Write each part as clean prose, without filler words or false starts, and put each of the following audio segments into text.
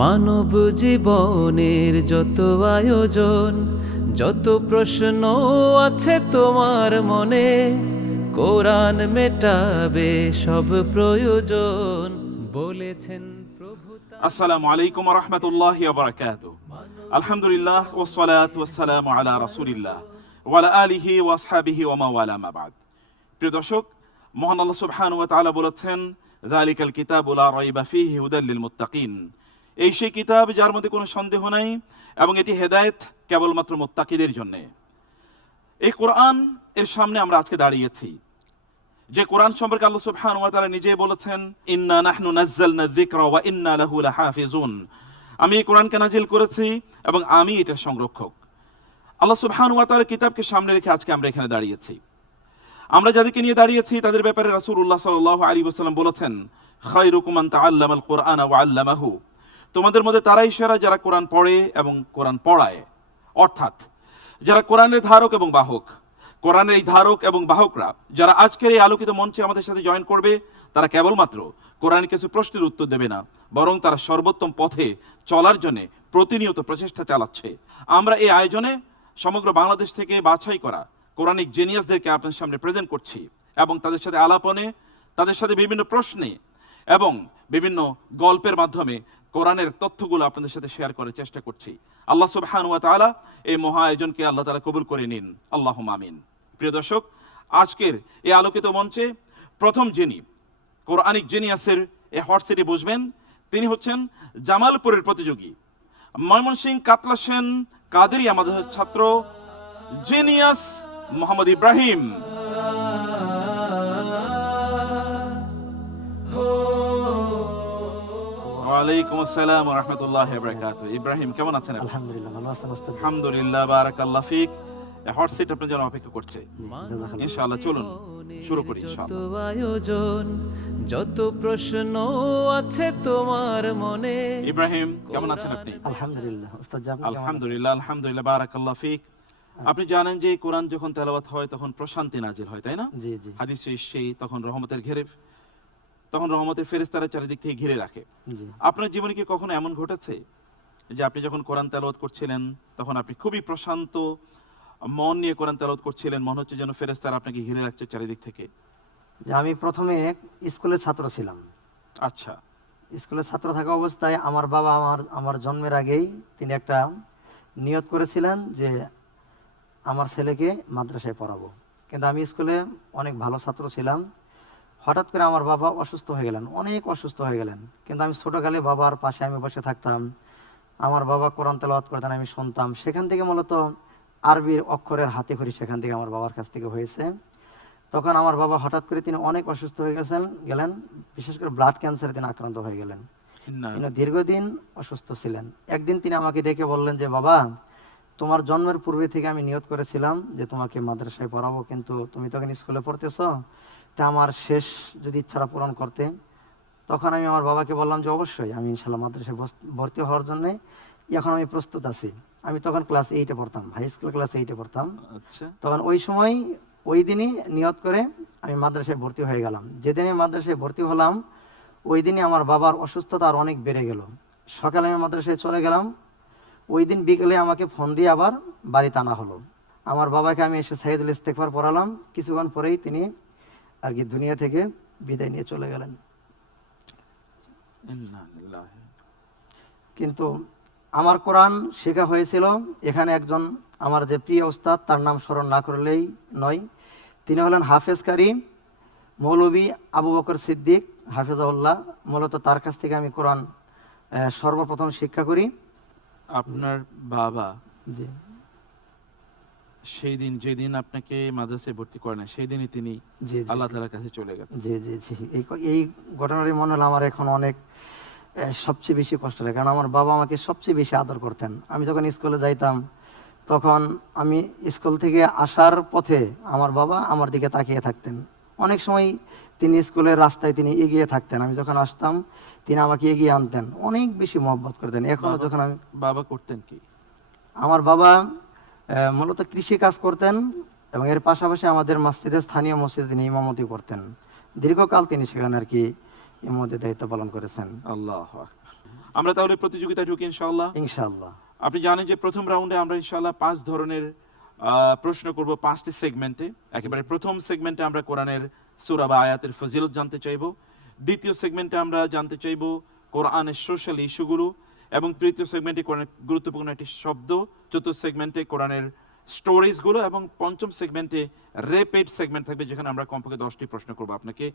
মানব জীবনের যত আয়োজন, যত প্রশ্ন আছে তোমার মনে, কোরআন মেটাবে সব প্রয়োজন বলেছেন প্রভু। আসসালামু আলাইকুম ওয়া রাহমাতুল্লাহি ওয়া বারাকাতুহু। আলহামদুলিল্লাহ ওয়াস সালাতু ওয়াস সালামু আলা রাসূলিল্লাহ ওয়া আলা আলিহি ওয়া আসহাবিহি ওয়া মাওয়ালা মা বাদ। প্রিয় দর্শক, মহান আল্লাহ সুবহানাহু ওয়া তাআলা বলেছেন, যালিকাল কিতাবু লা রাইবা ফীহি হুদাল লিল মুত্তাকিন। এই সেই কিতাব যার মধ্যে কোনো সন্দেহ নাই এবং এটি হেদায়েত কেবলমাত্র মুত্তাকিদের জন্য। এই কোরআন এর সামনে আমরা আজকে দাঁড়িয়েছি, যে কোরআন সম্পর্কে আল্লাহ সুবহানাহু ওয়া তাআলা নিজেই বলেছেন, ইন্না নাহনু নাযালনা যিকরা ওয়া ইন্না লাহু লাহাফিজুন। আমি এই কোরআনকে নাজিল করেছি এবং আমি এটার সংরক্ষক। আল্লাহ সুবহানাহু ওয়া তাআলার কিতাবকে সামনে রেখে আজকে আমরা এখানে দাঁড়িয়েছি। আমরা যাদেরকে নিয়ে দাঁড়িয়েছি তাদের ব্যাপারে রাসূলুল্লাহ সাল্লাল্লাহু আলাইহি ওয়াসাল্লাম বলেছেন, খায়রুকুম মান তাআল্লামাল কুরআনা ওয়া আল্লামাহু। তোমাদের মধ্যে তারাই সেরা যারা কোরআন পড়ে এবং কোরআন পড়ায়, অর্থাৎ যারা কোরআনের ধারক এবং বাহক। কোরআনের এই ধারক এবং বাহকরা যারা আজকের এই আলোকিত মঞ্চে আমাদের সাথে জয়েন করবে, তারা কেবলমাত্র কোরআনের কিছু প্রশ্নের উত্তর দেবে না, বরং তারা সর্বোত্তম পথে চলার জন্য প্রতিনিয়ত প্রচেষ্টা চালাচ্ছে। আমরা এই আয়োজনে সমগ্র বাংলাদেশ থেকে বাছাই করা কোরআনিক জিনিয়াসদেরকে আপনার সামনে প্রেজেন্ট করছি এবং তাদের সাথে আলাপনে, তাদের সাথে বিভিন্ন প্রশ্নে এবং বিভিন্ন গল্পের মাধ্যমে কোরআনের তথ্যগুলো আপনাদের সাথে শেয়ার করার চেষ্টা করছি। আল্লাহ সুবহানাহু ওয়া তাআলা এই মহা আয়োজনকে আল্লাহ তাআলা কবুল করে নিন, আল্লাহুম্মা আমিন। প্রিয় দর্শক, আজকের এই আলোকিত মঞ্চে প্রথম যিনি কোরআনিক জিনিয়াসের এই হট সিটে বসবেন, তিনি হচ্ছেন জামালপুরের প্রতিযোগী ময়মনসিংহ কাতলা সেন কাদেরিয়া মাদ্রাসার ছাত্র জিনিয়াস মোহাম্মদ ইব্রাহিম। ওয়ালাইকুম আসসালাম ওয়া রাহমাতুল্লাহি ওয়া বারাকাতুহু। ইব্রাহিম, কেমন আছেন আপনি? আলহামদুলিল্লাহ, ভালো আছেন ওস্তাদ? আলহামদুলিল্লাহ, বারাকাল্লাহু ফিক। হট সিট আপনার জন্য অপেক্ষা করছে ইনশাআল্লাহ। চলুন শুরু করি ইনশাআল্লাহ। যত আয়োজন, যত প্রশ্ন আছে তোমার মনে। ইব্রাহিম, কেমন আছেন আপনি? আলহামদুলিল্লাহ ওস্তাদ। আলহামদুলিল্লাহ, আলহামদুলিল্লাহ, বারাকাল্লাহু ফিক। আপনি জানেন যে কোরআন যখন তেলাওয়াত হয় তখন প্রশান্তি নাজিল হয়, তাই না? জি জি হাদিসে এসেছে তখন রহমতের ফেরেশতারা চারিদিক থেকে ঘিরে রাখে। জি। আপনার জীবনে কি কখনো এমন ঘটেছে যে আপনি যখন কোরআন তেলাওয়াত করছিলেন তখন আপনি খুবই প্রশান্ত মন নিয়ে কোরআন তেলাওয়াত করছিলেন, মনে হচ্ছে যেন ফেরেশতারা আপনাকে ঘিরে রাখছে চারিদিক থেকে? যে আমি প্রথমে স্কুলের ছাত্র ছিলাম। আচ্ছা। স্কুলের ছাত্র থাকা অবস্থায় আমার বাবা আমার জন্মের আগেই তিনি একটা নিয়ত করেছিলেন যে আমার ছেলেকে মাদ্রাসায় পড়াবো। কিন্তু আমি স্কুলে অনেক ভালো ছাত্র ছিলাম। হঠাৎ করে আমার বাবা অসুস্থ হয়ে গেলেন, অনেক অসুস্থ হয়ে গেলেন। কিন্তু আমি ছোটকালে বাবার পাশে আমি বসে থাকতাম, আমার বাবা কোরআন তেলাওয়াত করতেন, আমি শুনতাম। সেখান থেকে মূলত আরবির অক্ষরের হাতে খড়ি সেখান থেকে আমার বাবার কাছ থেকে হয়েছে। তখন আমার বাবা হঠাৎ করে তিনি অনেক অসুস্থ হয়ে গেলেন, বিশেষ করে ব্লাড ক্যান্সারে তিনি আক্রান্ত হয়ে গেলেন। তিনি দীর্ঘদিন অসুস্থ ছিলেন। একদিন তিনি আমাকে ডেকে বললেন যে, বাবা, তোমার জন্মের পূর্বে থেকে আমি নিয়ত করেছিলাম যে তোমাকে মাদ্রাসায় পড়াবো, কিন্তু তুমি তখন স্কুলে পড়তেছ, তা আমার শেষ যদি ইচ্ছাটা পূরণ করতে। তখন আমি আমার বাবাকে বললাম যে অবশ্যই আমি ইনশাল্লাহ মাদ্রাসায় ভর্তি হওয়ার জন্যে এখন আমি প্রস্তুত আছি। আমি তখন ক্লাস 8-এ পড়তাম, হাই স্কুল ক্লাস 8-এ পড়তাম। তখন ওই দিনই নিয়ত করে আমি মাদ্রাসায় ভর্তি হয়ে গেলাম। যেদিনে মাদ্রাসায় ভর্তি হলাম ওই দিনই আমার বাবার অসুস্থতা আর অনেক বেড়ে গেল। সকালে আমি মাদ্রাসায় চলে গেলাম, ওই দিন বিকেলে আমাকে ফোন দিয়ে আবার বাড়িতে আনা হলো। আমার বাবাকে আমি এসে সাইদুল ইস্তেগফার পড়ালাম। কিছুক্ষণ পরেই তিনি আর কি দুনিয়া থেকে বিদায় নিয়ে চলে গেলেন। কিন্তু আমার কোরআন শেখা হয়েছিল এখানে একজন আমার যে প্রিয় ওস্তাদ, তার নাম স্মরণ না করলেই নয়। তিনি হলেন হাফেজ কারি মৌলভী আবু বকর সিদ্দিক হাফেজাউল্লাহ। মূলত তার কাছ থেকে আমি কোরআন সর্বপ্রথম শিক্ষা করি। আপনার বাবা জি সেই দিন যেদিন আপনাকে মাদ্রাসায় ভর্তি করেন সেই দিনই তিনি আল্লাহ তাআলার কাছে চলে গেছেন। জি জি জি। এই ঘটনাটি মনে হলো আমার এখন অনেক সবচেয়ে বেশি কষ্ট লাগে, কারণ আমার বাবা আমাকে সবচেয়ে বেশি আদর করতেন। আমি যখন স্কুলে যাইতাম তখন আমি স্কুল থেকে আসার পথে আমার বাবা আমার দিকে তাকিয়ে থাকতেন, অনেক সময় তিনি স্কুলের রাস্তায় তিনি এগিয়ে থাকতেন, আমি যখন আসতাম তিনি আমাকে এগিয়ে আনতেন, অনেক বেশি মহব্বত করতেন। এখনো যখন আমি, বাবা করতেন কি? আমার বাবা মূলত কৃষি কাজ করতেন এবং এর পাশাপাশি আমাদের মসজিদে, স্থানীয় মসজিদে তিনি ইমামতি করতেন। দীর্ঘকাল তিনি সেখানে আর কি ইমামতির দায়িত্ব পালন করেছেন। আল্লাহু আকবার। আমরা তাহলে প্রতিযোগিতায় ঢুকি ইনশাআল্লাহ। ইনশাআল্লাহ। আপনি জানেন যে প্রথম রাউন্ডে আমরা ইনশাআল্লাহ 5 ধরনের প্রশ্ন করব 5টি সেগমেন্টে। একেবারে প্রথম সেগমেন্টে আমরা কোরআনের সূরা বা আয়াতের ফজিলত জানতে চাইব, দ্বিতীয় সেগমেন্টে আমরা জানতে চাইব কোরআনের সোশ্যাল ইস্যুগুলো, এবং তৃতীয় সেগমেন্টে কোরআনের গুরুত্বপূর্ণ একটি শব্দ, চতুর্থ সেগমেন্টে কোরআনের স্টোরিজগুলো, এবং পঞ্চম সেগমেন্টে র্যাপিড সেগমেন্ট থাকবে যেখানে আমরা কমপক্ষে 10টি প্রশ্ন করব আপনাকে।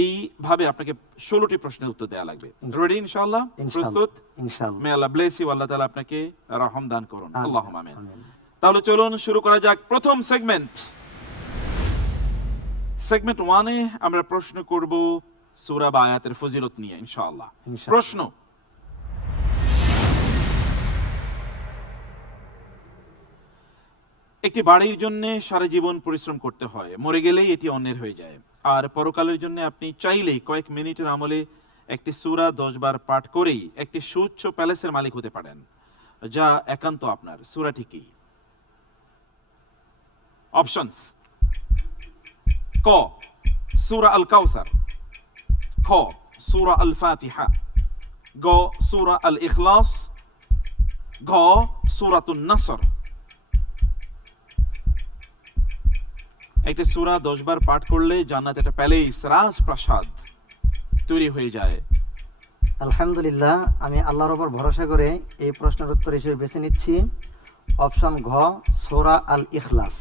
এইভাবে আপনাকে 16টি প্রশ্নের উত্তর দেওয়া লাগবে। রেডি ইনশাআল্লাহ? প্রস্তুত? ইনশাআল্লাহ। মে আল্লাহ ব্লেস ইউ, আল্লাহ তাআলা আপনাকে রহম দান করুন। আমিন। আল্লাহুম্মা আমিন। আমিন। তাহলে চলুন শুরু করা যাক প্রথম সেগমেন্ট। সেগমেন্ট 1-এ আমরা প্রশ্ন করব সূরা বা আয়াতের ফজিলত নিয়ে ইনশাআল্লাহ। ইনশাআল্লাহ। প্রশ্ন: একটি বাড়ির জন্য সারা জীবন পরিশ্রম করতে হয়, মরে গেলেই এটি অন্যের হয়ে যায়। আর পরকালের জন্য আপনি চাইলেই কয়েক মিনিটের আমলে একটি সূরা 10 বার পাঠ করেই একটি সুউচ্চ প্যালেসের মালিক হতে পারেন, যা একান্ত আপনার। সূরাটি কি? অপশনস: ক সূরা আল কাউসার, খ সূরা আল ফাতিহা, গ সূরা আল ইখলাস, ঘ সূরাতুন নাসর। একটা সূরা 10 বার পাঠ করলে জান্নাতে একটা প্যালেস, রাজপ্রাসাদ তৈরি হয়ে যায়। আলহামদুলিল্লাহ, আমি আল্লাহর উপর ভরসা করে এই প্রশ্নের উত্তর হিসেবে বেছে নিচ্ছি অপশন ঘ, সূরা আল ইখলাস।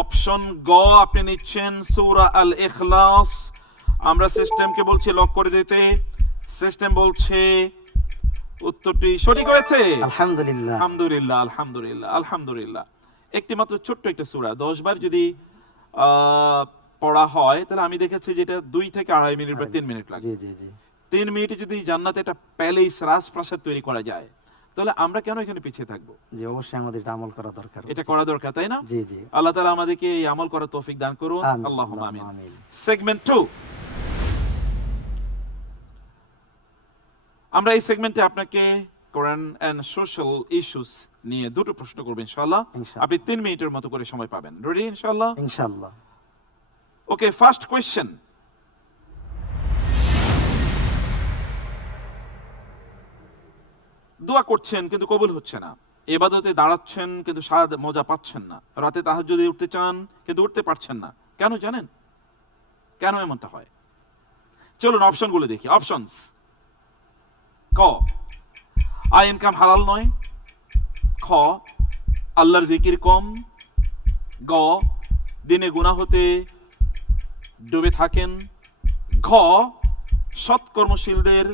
অপশন গ আপনি নিচ্ছেন, সূরা আল ইখলাস। আমরা সিস্টেমকে বলছি লক করে দিতে। সিস্টেম বলছে উত্তরটি সঠিক হয়েছে। আলহামদুলিল্লাহ। আলহামদুলিল্লাহ, আলহামদুলিল্লাহ, আলহামদুলিল্লাহ। একটি মাত্র ছোট্ট একটা সূরা 10 বার যদি পড়া হয় তাহলে আমি দেখেছি যেটা 2 থেকে 2.5 মিনিট বা 3 মিনিট লাগে। জি জি জি। 3 মিনিটে যদি জান্নাতে একটা প্যালেস, রাজপ্রাসাদ তৈরি করা যায়, তাহলে আমরা কেন এখানে পিছিয়ে থাকবো? জি, অবশ্যই আমাদের এটা আমল করা দরকার। এটা করা দরকার, তাই না? জি জি। আল্লাহ তাআলা আমাদেরকে এই আমল করার তৌফিক দান করুন। আমিন। আল্লাহুম্মা আমিন। আমিন। সেগমেন্ট 2। আমরা এই সেগমেন্টে আপনাকে কোরআন এন্ড সোশ্যাল ইস্যুস নিয়ে দুটো প্রশ্ন করব ইনশাআল্লাহ। ইনশাআল্লাহ। আপনি 3 মিনিটের মতো করে সময় পাবেন। রেডি ইনশাআল্লাহ? ইনশাআল্লাহ। ওকে, ফার্স্ট কোয়েশ্চেন। দোয়া করছেন কিন্তু কবুল হচ্ছে না, ইবাদতে দাঁড়াচ্ছেন কিন্তু স্বাদ মজা পাচ্ছেন না, রাতে তাহাজ্জুদে উঠতে চান কিন্তু উঠতে পারছেন না, কেন জানেন? কেন এমনটা হয়? চলুন অপশনগুলো দেখি। অপশনস: ক আয় ইনকাম হালাল নয়, খ আল্লাহর জিকির কম, গ দিনে গুনাহ হতে ডুবে থাকেন, ঘ সৎকর্মশীলদের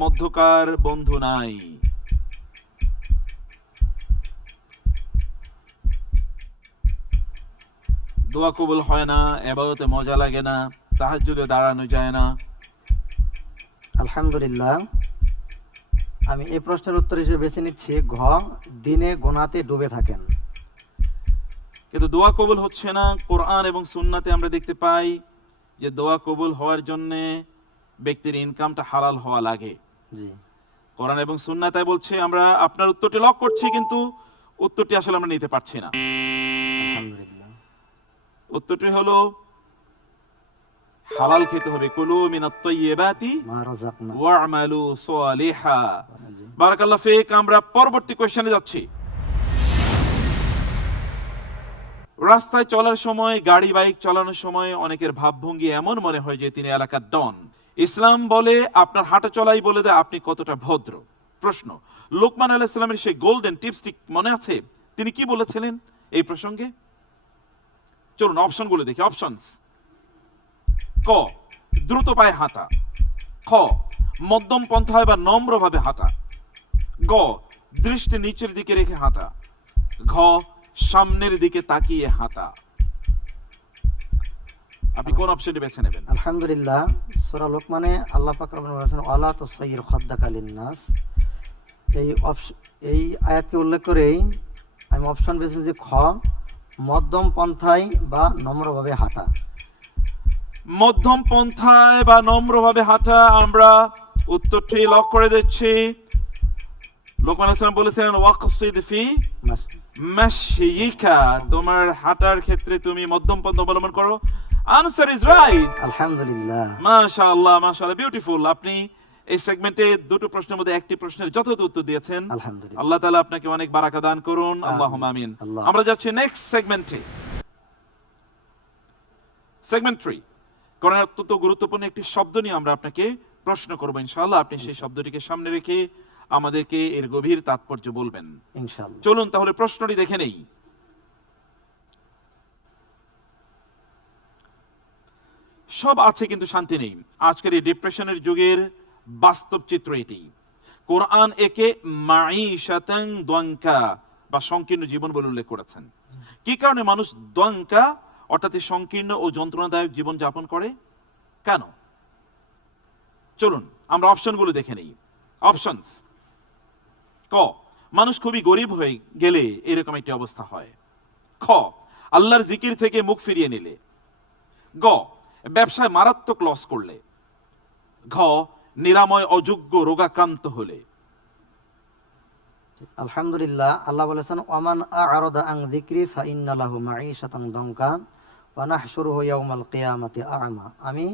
মধ্যকার বন্ধু নাই। দোয়া কবুল হয় না, ইবাদতে মজা লাগে না, তাহাজ্জুদে দাঁড়ানো যায় না। আলহামদুলিল্লাহ, আমি এই প্রশ্নের উত্তর হিসেবে বেছে নিচ্ছি ঘ, দিনে গুনাহতে ডুবে থাকেন। কিন্তু দোয়া কবুল হচ্ছে না। কোরআন এবং সুন্নাতে আমরা দেখতে পাই যে দোয়া কবুল হওয়ার জন্য ব্যক্তির ইনকামটা হালাল হওয়া লাগে। জি। কোরআন এবং সুন্নাতে বলছে, আমরা আপনার উত্তরটি লক করছি কিন্তু উত্তরটি আসলে আমরা নিতে পারছি না। আলহামদুলিল্লাহ। উত্তরটি হলো হালাল খেতে হবে। কুলু মিনাত তাইয়্যিবাতি মা রাযাকনা। ওয়া'মালু সালিহা। জি। বারাকাল্লাহু ফিক। আমরা পরবর্তী কোশ্চেনে যাচ্ছি। রাস্তায় চলার সময়, গাড়ি বাইক চালানোর সময় অনেকের ভাবভঙ্গি এমন মনে হয় যে তিনি এলাকার ডন। ইসলাম বলে আপনার হাঁটা চলাই বলে দেয় আপনি কতটা ভদ্র। প্রশ্ন: লোকমান আলাইহিস সালামের সেই গোল্ডেন টিপসটি মনে আছে? তিনি কি বলেছিলেন এই প্রসঙ্গে? চলুন অপশনগুলো দেখি। অপশনস: ক দ্রুত পায়ে হাঁটা, খ মধ্যম পন্থায় বা নম্রভাবে হাঁটা, গ দৃষ্টি নিচের দিকে রেখে হাঁটা, ঘ সামনের দিকে তাকিয়ে হাঁটা। আপনি কোন অপশনটি বেছে নেবেন? আলহামদুলিল্লাহ, সূরা লোকমানে আল্লাহ পাক রব্বুল বলেছেন ওয়ালা তুসাইয়ির খাদ্দাকা লিন-নাস। এই আয়াতকে উল্লেখ করেই আমি অপশন বেছে নিয়েছি খ, মধ্যম পন্থায় বা নম্রভাবে হাঁটা। মধ্যম পন্থায় বা নম্রভাবে হাঁটা, আমরা উত্তরটি লক করে দিচ্ছি। লোকমান আসলাম বলেছেন ওয়াকসিদ ফি মাশয়িকা, তোমার হাঁটার ক্ষেত্রে তুমি মধ্যম পন্থা অবলম্বন করো। Answer is right. আলহামদুলিল্লাহ। মাশাআল্লাহ, মাশাআল্লাহ, বিউটিফুল। আপনি এই সেগমেন্টে দুটো প্রশ্নের মধ্যে একটি প্রশ্নের যথাযথ উত্তর দিয়েছেন। আলহামদুলিল্লাহ। আল্লাহ তাআলা আপনাকে অনেক বারাকা দান করুন। আল্লাহুম্মা আমিন। আল্লাহ। আমরা যাচ্ছি নেক্সট সেগমেন্টে। সেগমেন্ট 3, কোরআনের অত্যন্ত গুরুত্বপূর্ণ একটি শব্দ নিয়ে আমরা আপনাকে প্রশ্ন করব ইনশাআল্লাহ। আপনি সেই শব্দটিকে সামনে রেখে আমাদেরকে এর গভীর তাৎপর্য বলবেন ইনশাআল্লাহ। চলুন তাহলে প্রশ্নটি দেখে নেই। সব আছে কিন্তু শান্তি নেই, আজকের এই ডিপ্রেশনের যুগের বাস্তব চিত্র এটি। কোরআন একে মাঈশাতান দঙ্কা বা সংকীর্ণ জীবন বলে উল্লেখ করেছেন। কি কারণে মানুষ দঙ্কা অর্থাৎ সংকীর্ণ ও যন্ত্রণাদায়ক জীবন যাপন করে, কেন? চলুন আমরা অপশনগুলো দেখে নেই। অপশনস: ক, মানুষ খুবই গরিব হয়ে গেলে এরকম একটি অবস্থা হয়। খ, আল্লাহর জিকির থেকে মুখ ফিরিয়ে নিলে। গ, ব্যবসায় মারাত্মক লস করলে। ঘ, নিরাময় অযোগ্য রোগাক্রান্ত হলে। আলহামদুলিল্লাহ। আল্লাহ বলেছেন ওয়ামান আ'রাদা আন যিকরি ফাইন্না লাহু মাঈশাতান দানকা ওয়া নাহশুরুহু ইয়াওমাল কিয়ামাতি আ'মা। আমি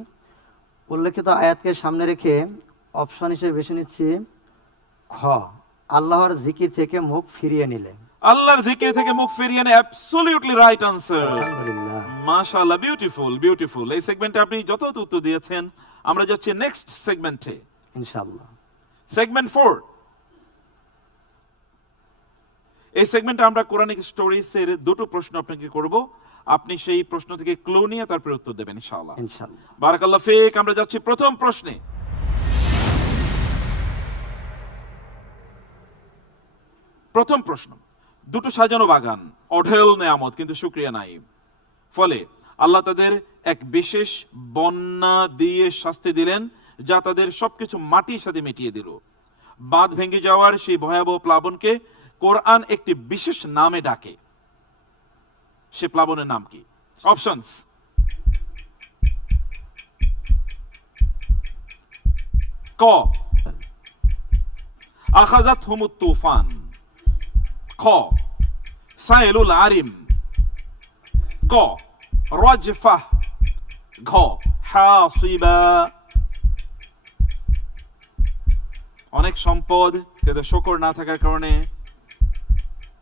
উল্লেখিত আয়াতকে সামনে রেখে অপশন হিসেবে বেছে নিচ্ছি খ, আল্লাহর জিকির থেকে মুখ ফিরিয়ে নিলে। আল্লাহর জিকির থেকে মুখ ফিরিয়ে নেয়, অ্যাবসলিউটলি রাইট আনসার। আলহামদুলিল্লাহ। মাশাআল্লাহ, বিউটিফুল, বিউটিফুল। এই সেগমেন্টে আপনি যথাযথ উত্তর দিয়েছেন। আমরা যাচ্ছি নেক্সট সেগমেন্টে, ইনশাআল্লাহ। সেগমেন্ট 4। এই সেগমেন্টে আমরা কোরআনিক স্টোরিজ এর দুটো প্রশ্ন আপনাকে করব, আপনি সেই প্রশ্ন থেকে ক্লু নিয়ে তারপরে উত্তর দেবেন ইনশাআল্লাহ। ইনশাআল্লাহ। বারাকাল্লাহ ফিক। আমরা যাচ্ছি প্রথম প্রশ্নে। প্রথম প্রশ্ন: দুটো সাজানো বাগান, অঢেল নেয়ামত, কিন্তু শুকরিয়া নাই। ফলে আল্লাহ তাদের এক বিশেষ বন্যা দিয়ে শাস্তি দিলেন, যা তাদের সবকিছু মাটির সাথে মিটিয়ে দিল। বাঁধ ভেঙে যাওয়ার সেই ভয়াবহ প্লাবনকে কোরআন একটি বিশেষ নামে ডাকে। সে প্লাবনের নাম কি? অপশনস: ক, আখাযাতহুমুত তুফান। খ, সাইলুল আরিম। গ, রাজফাহ। ঘ, হাসিবা। অনেক সম্পদ কিন্তু শুকর না থাকার কারণে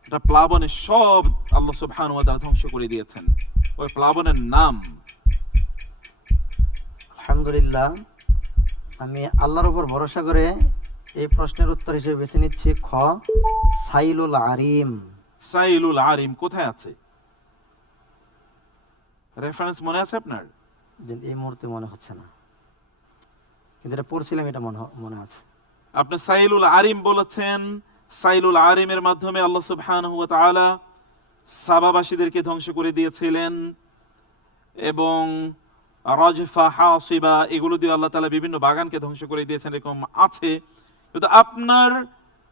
এটা প্লাবনের সব আল্লাহ সুবহানাহু ওয়া তাআলা ধ্বংস করে দিয়েছেন। ওই প্লাবনের নাম? আলহামদুলিল্লাহ। আমি আল্লাহর উপর ভরসা করে এই প্রশ্নের উত্তর হিসেবে বেছে নিচ্ছি খ, সাইলুল আরিম। সাইলুল আরিম কোথায় আছে? রেফারেন্স মনে আছে আপনার? যে এই মুহূর্তে মনে হচ্ছে না, কিন্তু এটা পড়ছিলাম, এটা মনে আছে। আপনি সাইলুল আরিম বলেছেন। সাইলুল আরিমের মাধ্যমে আল্লাহ সুবহানাহু ওয়া তাআলা সাবাবাসীদেরকে ধ্বংস করে দিয়েছিলেন, এবং রাজফা, হাসিবা এগুলো দিয়ে আল্লাহ তাআলা বিভিন্ন বাগানকে ধ্বংস করে দিয়েছেন, এরকম আছে। কিন্তু আপনার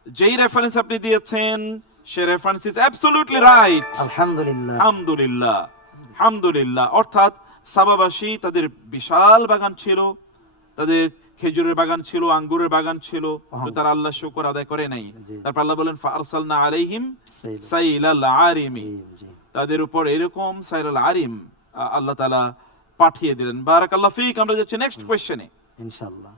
যেই রেফারেন্স আপনি দিয়েছেন সে রেফারেন্স ইজ অ্যাবসলিউটলি রাইট। আলহামদুলিল্লাহ। আলহামদুলিল্লাহ, আলহামদুলিল্লাহ। অর্থাৎ সাবাবাসী তাদের বিশাল বাগান ছিল, তাদের খেজুরের বাগান ছিল, আঙ্গুরের বাগান ছিল, কিন্তু তারা আল্লাহর শুকর আদায় করে নাই। তারপর আল্লাহ বলেন ফারসালনা আলাইহিম সাইলাল আরিমি, তাদের উপর এরকম সাইলাল আরিম আল্লাহ তাআলা পাঠিয়ে দিলেন। বারাকাল্লাহ ফিক। আমরা যাচ্ছি নেক্সট কোশ্চেনে ইনশাআল্লাহ।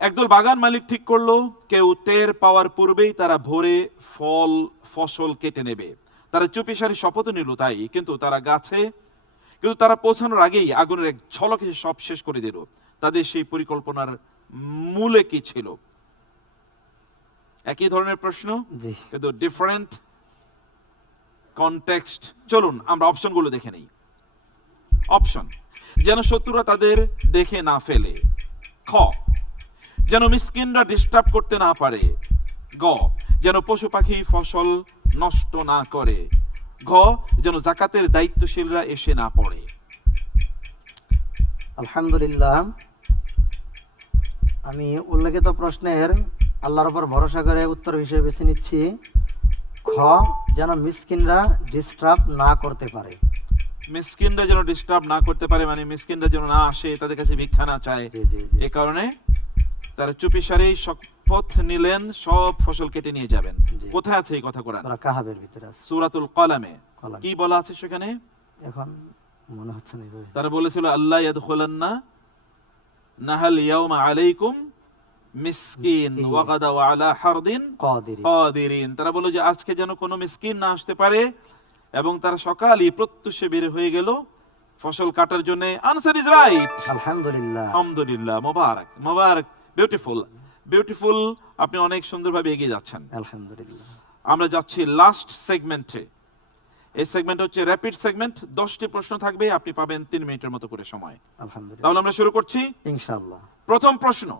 একদল বাগান মালিক ঠিক করলো কেউ টের পাওয়ার পূর্বেই তারা ভোরে ফসল কেটে নেবে। তারা চুপিসারি শপথ নিল তাই, কিন্তু তারা পৌঁছানোর আগেই আগুনের এক ঝলকে সব শেষ করে দিল। তাদের সেই পরিকল্পনার মূলে কি ছিল? একই ধরনের প্রশ্ন, কিন্তু ডিফারেন্ট কনটেক্সট। চলুন আমরা অপশনগুলো দেখে নেই। অপশন: যেন শত্রুরা তাদের দেখে না ফেলে। খ, যেন মিসকিনরা ডিস্টার্ব করতে না পারে। গ, যেন পশু পাখি ফসল নষ্ট না করে। ঘ, যেন যাকাতের দায়িত্বশীলরা এসে না পড়ে। আলহামদুলিল্লাহ। আমি উল্লেখিত প্রশ্নের আল্লাহর উপর ভরসা করে উত্তর হিসেবে বেছে নিচ্ছি খ, যেন মিসকিনরা ডিস্টার্ব না করতে পারে। মিসকিনরা যেন ডিস্টার্ব না করতে পারে, মানে মিসকিনরা যেন না আসে, তাদের কাছে ভিক্ষা না চায়। জি জি জি। এ কারণে তারা চুপিসারেই শপথ নিলেন সব ফসল কেটে নিয়ে যাবেন। জি। কোথায় আছে এই কথা কোরআন? সূরা কাহাবের ভিতরে আছে। সূরাতুল কলামে কলাম। কি বলা আছে সেখানে? এখন মনে হচ্ছে না এইভাবে। তারা বলেছিল আল্লাহ ইয়াদখুলান্না নাহাল ইয়াউমা আলাইকুম মিসকিন মিসকিন। ওয়া গাদাও আলা হারদিন কাদিরি। কাদিরিন। তারা বলে যে আজকে যেন কোনো মিসকিন না আসতে পারে, এবং তারা সকালই প্রত্যুষে বের হয়ে গেল ফসল কাটার জন্য। Answer is right. আলহামদুলিল্লাহ। আলহামদুলিল্লাহ, মোবারক মোবারক, বিউটিফুল বিউটিফুল। আপনি অনেক সুন্দরভাবে এগিয়ে যাচ্ছেন। আলহামদুলিল্লাহ। আমরা যাচ্ছি লাস্ট সেগমেন্টে। এই সেগমেন্ট হচ্ছে র্যাপিড সেগমেন্ট। 10টি প্রশ্ন থাকবে, আপনি পাবেন 3 মিনিটের মতো করে সময়। আলহামদুলিল্লাহ। তাহলে আমরা শুরু করছি। ইনশাআল্লাহ। প্রথম প্রশ্ন,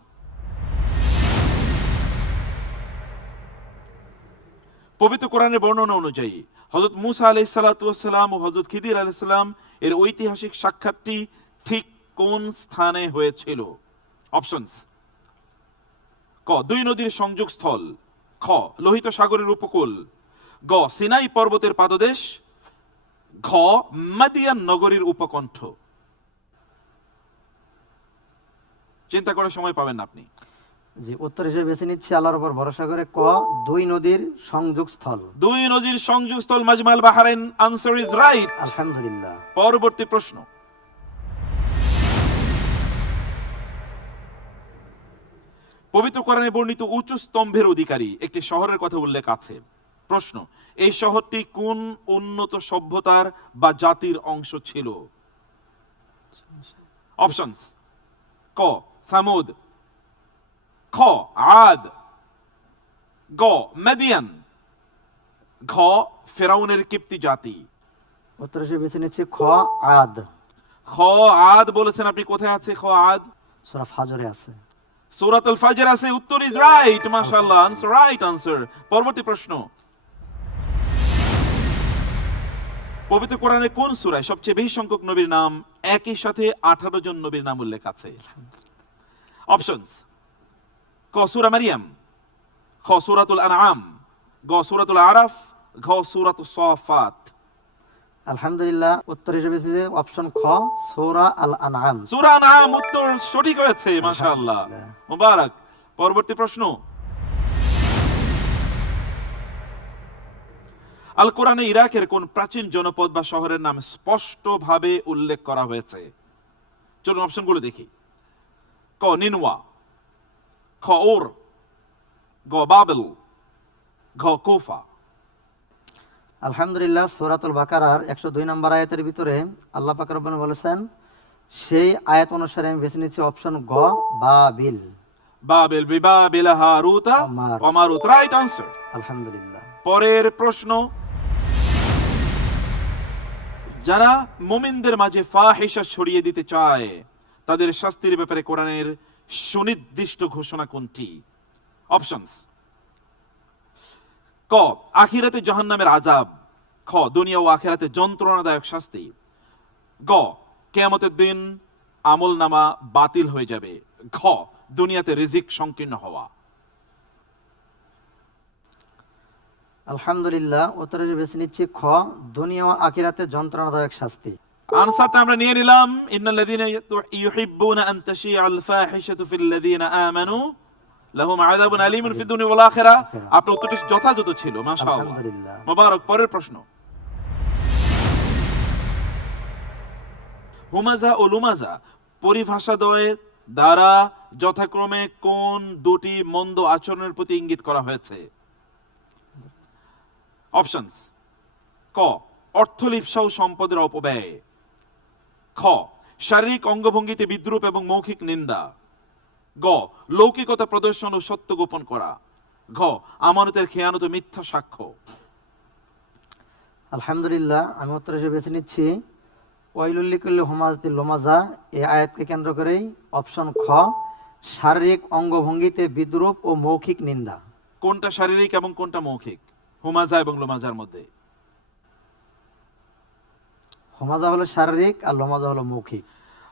পবিত্র কোরআনের বর্ণনা অনুযায়ী হযরত মূসা আলাইহিস সালাতু ওয়াস সালাম ও হযরত খিদির আলাইহিস সালাম এর ঐতিহাসিক সাক্ষাৎটি ঠিক কোন স্থানে হয়েছিল? অপশনস: ক, 2 নদীর সংযোগস্থল; খ, লোহিত সাগরের উপকূল; গ, সিনাই পর্বতের পাদদেশ; ঘ, মাদিয়ান নগরীর উপকণ্ঠ। চিন্তা করার সময় পাবেন না আপনি। জি, উত্তর হিসেবে বেছে নিচ্ছি আল্লাহর উপর ভরসা করে ক, 2 নদীর সংযোগস্থল। 2 নদীর সংযোগস্থল মাজমাল বাহরাইন। Answer is right. আলহামদুলিল্লাহ। পরবর্তী প্রশ্ন, পবিত্র কোরআনে বর্ণিত উঁচু স্তম্ভের অধিকারী একটি শহরের কথা উল্লেখ আছে। প্রশ্ন, এই শহরটি কোন উন্নত সভ্যতার বা জাতির অংশ ছিল? অপশনস: ক, সামুদ; খ, আদ; গ, মাদিয়ান; ঘ, ফেরাউনের কিপ্তি জাতি। উত্তর হিসেবে বেছে নিচ্ছি খ, আদ। খ, আদ বলেছেন আপনি। কোথায় আছে খ, আদ? সূরা ফাজরে আছে। সূরাতুল ফাজর আছে। উত্তর ইজ রাইট। মাশাআল্লাহ, আনসার রাইট আনসার। পরবর্তী প্রশ্ন, পবিত্র কোরআনে কোন সূরায় সবচেয়ে বেশি সংখ্যক নবীর নাম একই সাথে 18 জন নবীর নাম উল্লেখ আছে? অপশনস: ক, সূরা মারিয়াম; খ, সূরাতুল আনআম; গ, সূরাতুল আরাফ; ঘ, সূরাতুস সাফাত। আলহামদুলিল্লাহ। উত্তর হিসেবে বেছে নিচ্ছি অপশন খ, সূরা আল আনআম। সূরা আনআম। উত্তর সঠিক হয়েছে, মাশাআল্লাহ, মুবারক। পরবর্তী প্রশ্ন, আল কোরআনে ইরাকের কোন প্রাচীন জনপদ বা শহরের নাম স্পষ্টভাবে উল্লেখ করা হয়েছে? চলুন অপশনগুলো দেখি। ক, নিনওয়া; খ, ওর; গ, বাবেল; ঘ, কুফা। আলহামদুলিল্লাহ। সূরাতুল বাকারার 102 নম্বর আয়াতের ভিতরে আল্লাহ পাক রব্বুল বলেছেন, সেই আয়াত অনুসারে আমি বেছে নিচ্ছি অপশন গ, বাবিল। বাবেল, বিবাবিল হারুতা ওয়া মারুত। Right answer. আলহামদুলিল্লাহ। পরের প্রশ্ন, যারা মুমিনদের মাঝে ফাহিশা ছড়িয়ে দিতে চায় তাদের শাস্তির ব্যাপারে কোরআনের সুনির্দিষ্ট ঘোষণা কোনটি? অপশনস: ক, আখিরাতে জাহান্নামের আযাব; খ, দুনিয়া ও আখিরাতে যন্ত্রণাদায়ক শাস্তি; গ, কিয়ামতের দিন আমলনামা বাতিল হয়ে যাবে; ঘ, দুনিয়াতে রিজিক সংকীর্ণ হওয়া। আলহামদুলিল্লাহ। উত্তর হিসেবে বেছে নিচ্ছি খ, দুনিয়া ও আখিরাতে যন্ত্রণাদায়ক শাস্তি। আনসারটা আমরা নিয়ে নিলাম। ইন্নাল্লাযীনা ইউহিব্বুনা আন তাশিআল ফাহিশাতু ফিল্লাযীনা আমানু লাহুম আযাবুন আলীমুন ফিদ দুনিয়া ওয়াল আখিরাহ। আপনার উত্তরটি যথাযথ ছিল, মাশাআল্লাহ, আলহামদুলিল্লাহ। মুবারক। পরের প্রশ্ন, হুমাজা ও লুমাজা পরিভাষাদ্বয় দ্বারা যথাক্রমে কোন দুটি মন্দ আচরণের প্রতি ইঙ্গিত করা হয়েছে? অপশনস: ক, অর্থলিপ্সা ও সম্পদের অপব্যয়; খ, শারীরিক অঙ্গভঙ্গিতে বিদ্রুপ এবং মৌখিক নিন্দা; গ, লৌকিকতা প্রদর্শন ও সত্য গোপন করা; ঘ, আমানতের খেয়ানত ও মিথ্যা সাক্ষ্য। আলহামদুলিল্লাহ। আমি উত্তর হিসেবে বেছে নিচ্ছি ওয়াইলুল লিকুল্লি হুমাজাতিল লুমাজা। এই আয়াতকে কেন্দ্র করেই অপশন খ, শারীরিক অঙ্গভঙ্গিতে বিদ্রুপ ও মৌখিক নিন্দা। কোনটা শারীরিক এবং কোনটা মৌখিক হুমাজা এবং লুমাজার মধ্যে? হুমাজা হলো শারীরিক আর লুমাজা হলো মৌখিক।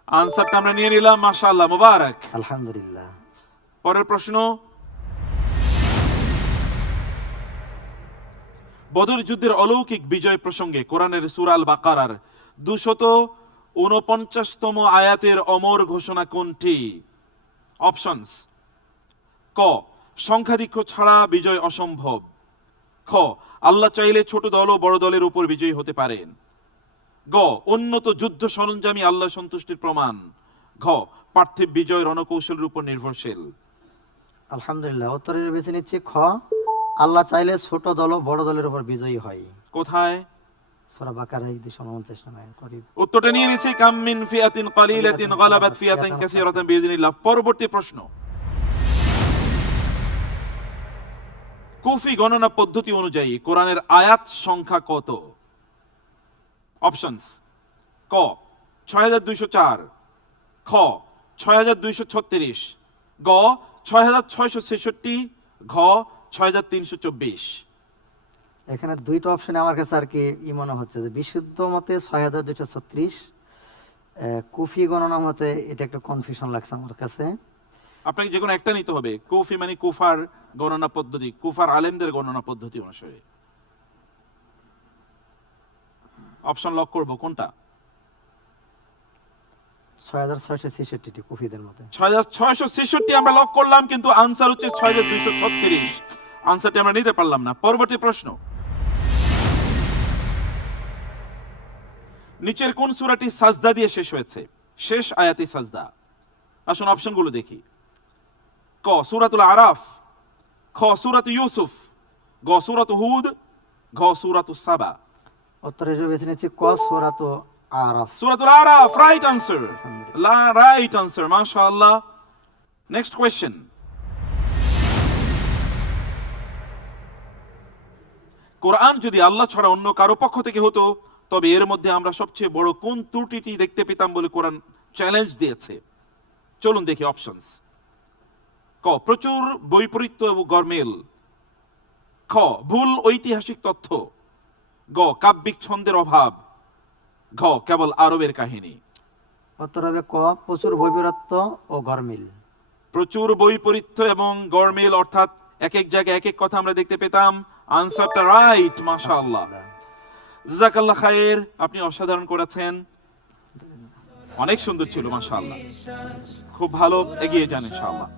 আনসারটা আমরা নিয়ে নিলাম, মাশাআল্লাহ, মুবারক। আলহামদুলিল্লাহ। পরের প্রশ্ন, বদর যুদ্ধের অলৌকিক বিজয় প্রসঙ্গে কোরআনের সূরা আল বাকারার 249তম আয়াতের অমর ঘোষণা কোনটি? অপশনস: ক, সংখ্যাধিক্য ছাড়া বিজয় অসম্ভব। খ, আল্লাহ চাইলে ছোট দল ও বড় দলের উপর বিজয়ী হতে পারেন। গ, উন্নত যুদ্ধ সরঞ্জামই আল্লাহ সন্তুষ্টির প্রমাণ। ঘ, পার্থিব বিজয় রণকৌশলের উপর নির্ভরশীল। আলহামদুলিল্লাহ, উত্তরের বেছে নিচ্ছি খ, আল্লাহ চাইলে ছোট দল ও বড় দলের উপর বিজয়ী হয়। কোথায়? সূরা বাকারা 249 নম্বর আয়াত। উত্তরটা নিয়ে নিচ্ছি, কাম মিন ফিয়াতিন কালিলাতিন গালাবাত ফিয়াতান কাসীরাতান বিইজনিল্লাহ। পরবর্তী প্রশ্ন, কুফি গণনা পদ্ধতি অনুযায়ী কোরআনের আয়াত সংখ্যা কত? অপশনস: ক, ৬২০৪, খ, ৬২৩৬, গ, ৬৬৬৬, ঘ, ৬৩২৪। এখানে দুইটা অপশনে আমার কাছে আর কি মনে হচ্ছে যে বিশুদ্ধ মতে ৬২৩৬, কুফি গণনা মতে এটা একটু কনফিউশন লাগছে আমার কাছে। আপনাকে যে কোনো একটা নিতে হবে। কুফি মানে কুফার গণনা পদ্ধতি, কুফার আলেমদের গণনা পদ্ধতি অনুসারে। অপশন লক করব, কোনটা? ৬৬৬৬ কুফিদের মতে। ৬৬৬৬ আমরা লক করলাম, কিন্তু আনসার হচ্ছে ৬২৩৬। আনসারটি আমরা নিতে পারলাম না। পরবর্তী প্রশ্ন, নিচের কোন সূরাটি সাজদা দিয়ে শেষ হয়েছে? শেষ আয়াতে সাজদা। আসুন অপশনগুলো দেখি। ক, সূরাতুল আরাফ, খ, সূরাতু ইউসুফ, গ, সূরাতু হুদ, ঘ, সূরাতু সাবা। উত্তরের বেছে নিচ্ছি ক, সূরাতু আরাফ। সূরাতুল Araf, right answer. Right answer, মাশাআল্লাহ। নেক্সট কোয়েশ্চেন, কোরআন যদি আল্লাহ ছাড়া অন্য কারো পক্ষ থেকে হতো, তবে এর মধ্যে আমরা সবচেয়ে বড় কোন ত্রুটিটি দেখতে পেতাম বলে কোরআন চ্যালেঞ্জ দিয়েছে? চলুন দেখি অপশনস। ক, প্রচুর বৈপরীত্য এবং গরমিল। খ, ভুল ঐতিহাসিক তথ্য। গ, কাব্যিক ছন্দের অভাব। ঘ, কেবল আরবের কাহিনী। উত্তর হবে ক, প্রচুর বৈপরীত্য ও গরমিল। প্রচুর বৈপরীত্য এবং গরমিল, অর্থাৎ এক এক জায়গায় এক এক কথা আমরা দেখতে পেতাম। আনসারটা রাইট, মাশাআল্লাহ। জাযাকাল্লাহ খায়ের, আপনি অসাধারণ করেছেন, অনেক সুন্দর ছিল, মাশাআল্লাহ। খুব ভালো, এগিয়ে যান ইনশাআল্লাহ।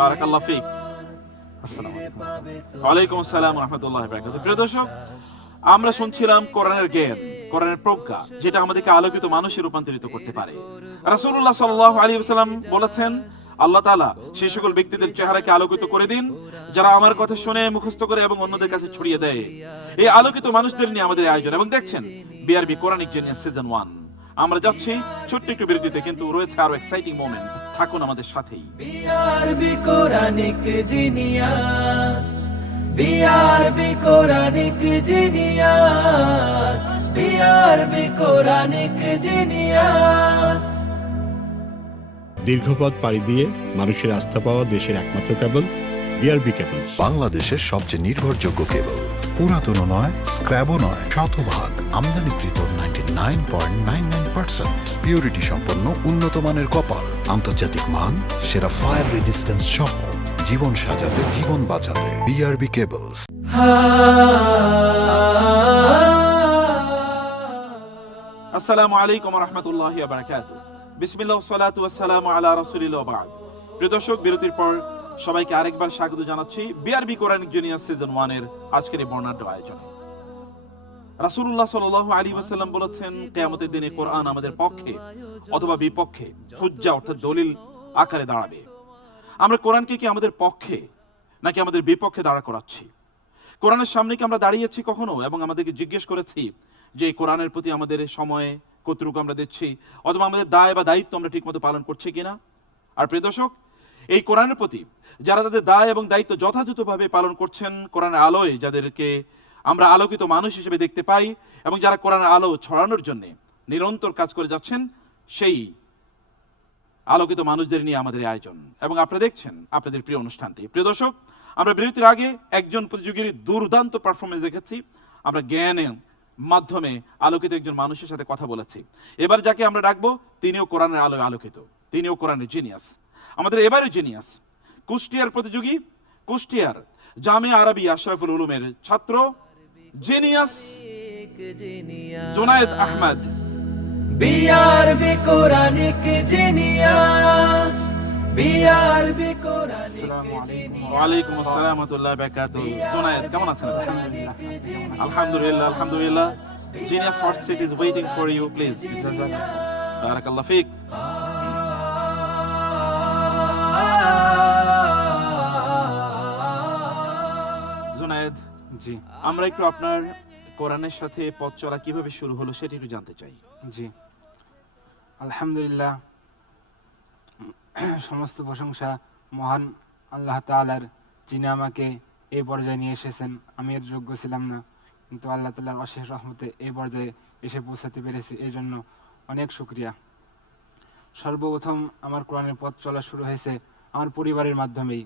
বারাকাল্লাহ ফিক। আসসালামু আলাইকুম। ওয়ালাইকুম আসসালাম ওয়া রাহমাতুল্লাহি ওয়া বারাকাতুহু। প্রিয় দর্শক, আমরা শুনছিলাম কোরআনের জ্ঞান, কোরআনের প্রজ্ঞা, যেটা আমাদেরকে আলোকিত মানুষে রূপান্তরিত করতে পারে। রাসূলুল্লাহ সাল্লাল্লাহু আলাইহি ওয়াসাল্লাম বলেছেন, আল্লাহ তাআলা সেই সকল ব্যক্তিদের চেহারাকে আলোকিত করে দিন যারা আমার কথা শুনে মুখস্থ করে এবং অন্যদের কাছে ছড়িয়ে দেয়। এই আলোকিত মানুষদের নিয়ে আমাদের আয়োজন। এবং দেখছেন বিআরবি কোরআনিক জিনিয়াস সিজন 1। আমরা যাচ্ছি ছোট্ট একটু বিরতিতে, কিন্তু রয়েছে আরো এক্সাইটিং মোমেন্টস। থাকুন আমাদের সাথেই। BRB Quranic genius, BRB Quranic genius, BRB Quranic genius. দীর্ঘপথ পাড়ি দিয়ে মানুষের আস্থা পাওয়া দেশের একমাত্র কেবল বিআরবি কেবল, বাংলাদেশের সবচেয়ে নির্ভরযোগ্য কেবল। পুরাতন নয়, স্ক্র্যাবও নয়, শতভাগ আমদানিকৃত 99.99% পিউরিটি সম্পন্ন উন্নত মানের কপার, আন্তর্জাতিক মান, সেরা ফায়ার রেজিস্ট্যান্স সহ জীবন সাজাতে, জীবন বাঁচাতে বিআরবি কেবলস। আসসালামু আলাইকুম ওয়া রাহমাতুল্লাহি ওয়া বারাকাতুহু। বিসমিল্লাহ ওয়া সালাতু ওয়া সালামু আলা রাসূলিল্লাহ ওয়া বা'দ। প্রিয় দর্শক, বিরতির পর সবাইকে আরেকবার স্বাগত জানাচ্ছি বিআরবি কোরআনিক জিনিয়াস সিজন 1 এর আজকের এই বর্ণাঢ্য আয়োজনে। রাসূলুল্লাহ সাল্লাল্লাহু আলাইহি ওয়াসাল্লাম বলেছেন, কিয়ামতের দিনে কোরআন আমাদের পক্ষে অথবা বিপক্ষে হুজ্জা অর্থাৎ দলিল আকারে দাঁড়াবে। আমরা কোরআনকে কি আমাদের পক্ষে নাকি আমাদের বিপক্ষে দাঁড়া করাচ্ছি? কোরআনের সামনে কি আমরা দাঁড়িয়েছি কখনো এবং আমাদেরকে জিজ্ঞেস করেছি যে কোরআনের প্রতি আমাদের সময় কতটুকু আমরা দিচ্ছি, অথবা আমাদের দায় বা দায়িত্ব আমরা ঠিকমতো পালন করছি কিনা? আর প্রিয় দর্শক, এই কোরআনের প্রতি যারা তাদের দায় এবং দায়িত্ব যথাযথভাবে পালন করছেন, কোরআনের আলোয় যাদেরকে আমরা আলোকিত মানুষ হিসেবে দেখতে পাই এবং যারা কোরআনের আলো ছড়ানোর জন্য নিরন্তর কাজ করে যাচ্ছেন, সেই আলোকিত মানুষদের নিয়ে আমাদের আয়োজন। এবং আপনারা দেখছেন আপনাদের প্রিয় অনুষ্ঠানটি। প্রিয় দর্শক, আমরা বিরতির আগে একজন প্রতিযোগীর দুর্দান্ত পারফরমেন্স দেখেছি। আমরা জ্ঞানের মাধ্যমে আলোকিত একজন মানুষের সাথে কথা বলেছি। এবার যাকে আমরা ডাকবো, তিনিও কোরআনের আলোয় আলোকিত, তিনিও কোরআনের জিনিয়াস। আমাদের এবারে জিনিয়াস কুষ্টিয়ার প্রতিযোগী, কুষ্টিয়ার জামিয়া আরবি আশরাফুল উলুমের ছাত্র genius Junaid Ahmed. BRB Quranic genius, BRB Quranic genius. ওয়ালাইকুম আসসালাম ওয়া রাহমাতুল্লাহি ওয়া বারাকাতুহু। জুনায়েদ কেমন আছেন? আলহামদুলিল্লাহ আলহামদুলিল্লাহ। Genius hot seat is waiting for you, please. বারাকাল্লাহ ফিক। জুনায়েদ, জি আমরা একটু আপনার কোরআনের সাথে পথ চলা কিভাবে শুরু হলো সেটা একটু জানতে চাই। জি আলহামদুলিল্লাহ, সমস্ত প্রশংসা মহান আল্লাহ তাআলার, যিনি আমাকে এই পর্যায়ে নিয়ে এসেছেন। আমি এর যোগ্য ছিলাম না, কিন্তু আল্লাহ তাআলার অশেষ রহমতে এই পর্যায়ে এসে পৌঁছাতে পেরেছি, এই জন্য অনেক শুকরিয়া। সর্বপ্রথম আমার কোরআনের পথ চলা শুরু হয়েছে আমার পরিবারের মাধ্যমেই।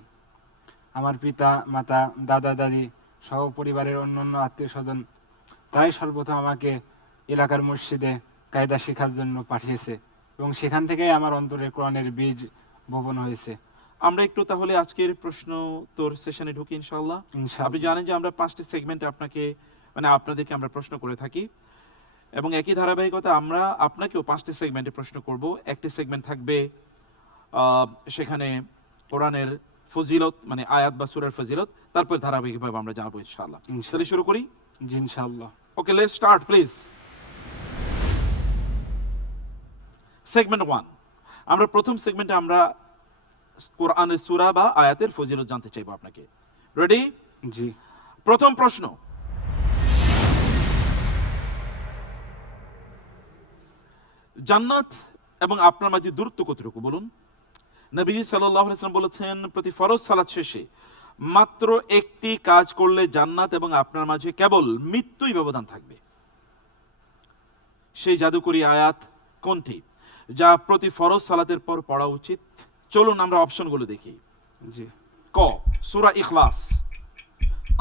আমার পিতা মাতা দাদা দাদি সহ পরিবারের অন্যান্য আত্মীয় স্বজন, তারাই সর্বপ্রথম আমাকে এলাকার মসজিদে কায়দা শেখার জন্য পাঠিয়েছে, এবং সেখান থেকেই আমার অন্তরে কোরআনের বীজ বপন হয়েছে। আমরা একটু তাহলে আজকের প্রশ্ন তোর সেশনে ঢুকি ইনশাআল্লাহ। আপনি জানেন যে আমরা 5টি সেগমেন্টে আপনাদেরকে আমরা প্রশ্ন করে থাকি, এবং একই ধারাবাহিকতা আমরা আপনাকেও 5টি সেগমেন্টে প্রশ্ন করব। একটি সেগমেন্ট থাকবে সেখানে কোরআনের ফজিলত, মানে আয়াত বা সূরার ফজিলত, তারপর ধারাবাহিকভাবে আমরা জানাবো ইনশাআল্লাহ। তাহলে শুরু করি। জি ইনশাআল্লাহ। ওকে, লেটস স্টার্ট প্লিজ। সেগমেন্ট 1, আমরা প্রথম সেগমেন্টে আমরা কোরআনের সূরা বা আয়াতের ফজিলত জানতে চাইবো আপনাকে। রেডি? জি। প্রথম প্রশ্ন, জান্নাত এবং আপনার মাঝে দূরত্ব কতটুকু বলুন? নবীজি সাল্লাল্লাহু আলাইহি ওয়াসাল্লাম বলেছেন, প্রতি ফরজ সালাত শেষে মাত্র একটি কাজ করলে জান্নাত এবং আপনার মাঝে কেবল মৃত্যুই ব্যবধান থাকবে। সেই জাদুকরী আয়াত কোনটি যা প্রতি ফরজ সালাতের পর পড়া উচিত? চলুন আমরা অপশনগুলো দেখি। জি। ক, সূরা ইখলাস।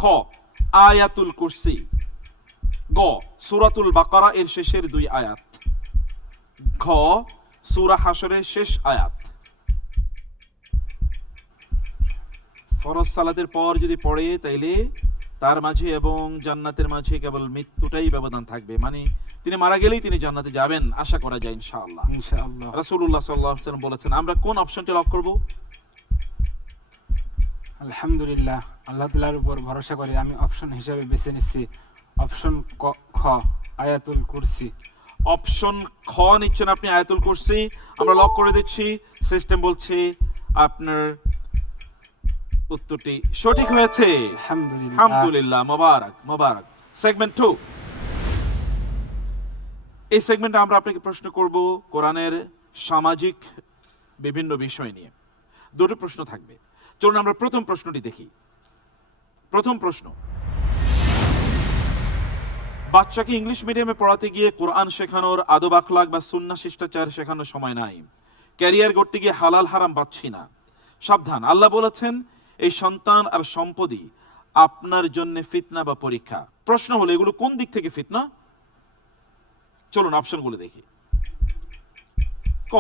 খ, আয়াতুল কুরসি। গ, সূরাতুল বাকারা এর শেষের 2 আয়াত। ঘ, সূরা হাশরের শেষ আয়াত। ফরজ সালাতের পর যদি পড়ে তাইলে তার মাঝে এবং জান্নাতের মাঝে কেবল মৃত্যুটাই ব্যবধান থাকবে, মানে তিনি মারা গেলেই তিনি জান্নাতে যাবেন, আশা করা যায় ইনশাআল্লাহ। ইনশাআল্লাহ। রাসূলুল্লাহ সাল্লাল্লাহু আলাইহি ওয়াসাল্লাম বলেছেন। আমরা কোন অপশনটি লক করব? আলহামদুলিল্লাহ, আল্লাহ তাআলার উপর ভরসা করে আমি অপশন হিসেবে বেছে নিচ্ছি অপশন খ, আয়াতুল কুরসি। অপশন খ নিচ্ছেন আপনি, আয়াতুল কুরসি। আমরা লক করে দিচ্ছি। সিস্টেম বলছে আপনার উত্তরটি সঠিক হয়েছে। আলহামদুলিল্লাহ। আলহামদুলিল্লাহ, মোবারক মোবারক। সেগমেন্ট 2, এই সেগমেন্টে আমরা আপনাকে প্রশ্ন করব কোরআনের সামাজিক বিভিন্ন বিষয় নিয়ে। 2টি প্রশ্ন থাকবে। চলুন আমরা প্রথম প্রশ্নটি দেখি। প্রথম প্রশ্ন, বাচ্চাকে ইংলিশ মিডিয়ামে পড়াতে গিয়ে কোরআন শেখানোর, আদব আখলাক বা সুন্নাহ শিষ্টাচার শেখানোর সময় নাই। ক্যারিয়ার গড়তে গিয়ে হালাল হারাম পাচ্ছি না। সাবধান, আল্লাহ বলেছেন এই সন্তান আর সম্পদই আপনার জন্য ফিতনা বা পরীক্ষা। প্রশ্ন হলো এগুলো কোন দিক থেকে ফিতনা? চলুন অপশনগুলো দেখি। ক,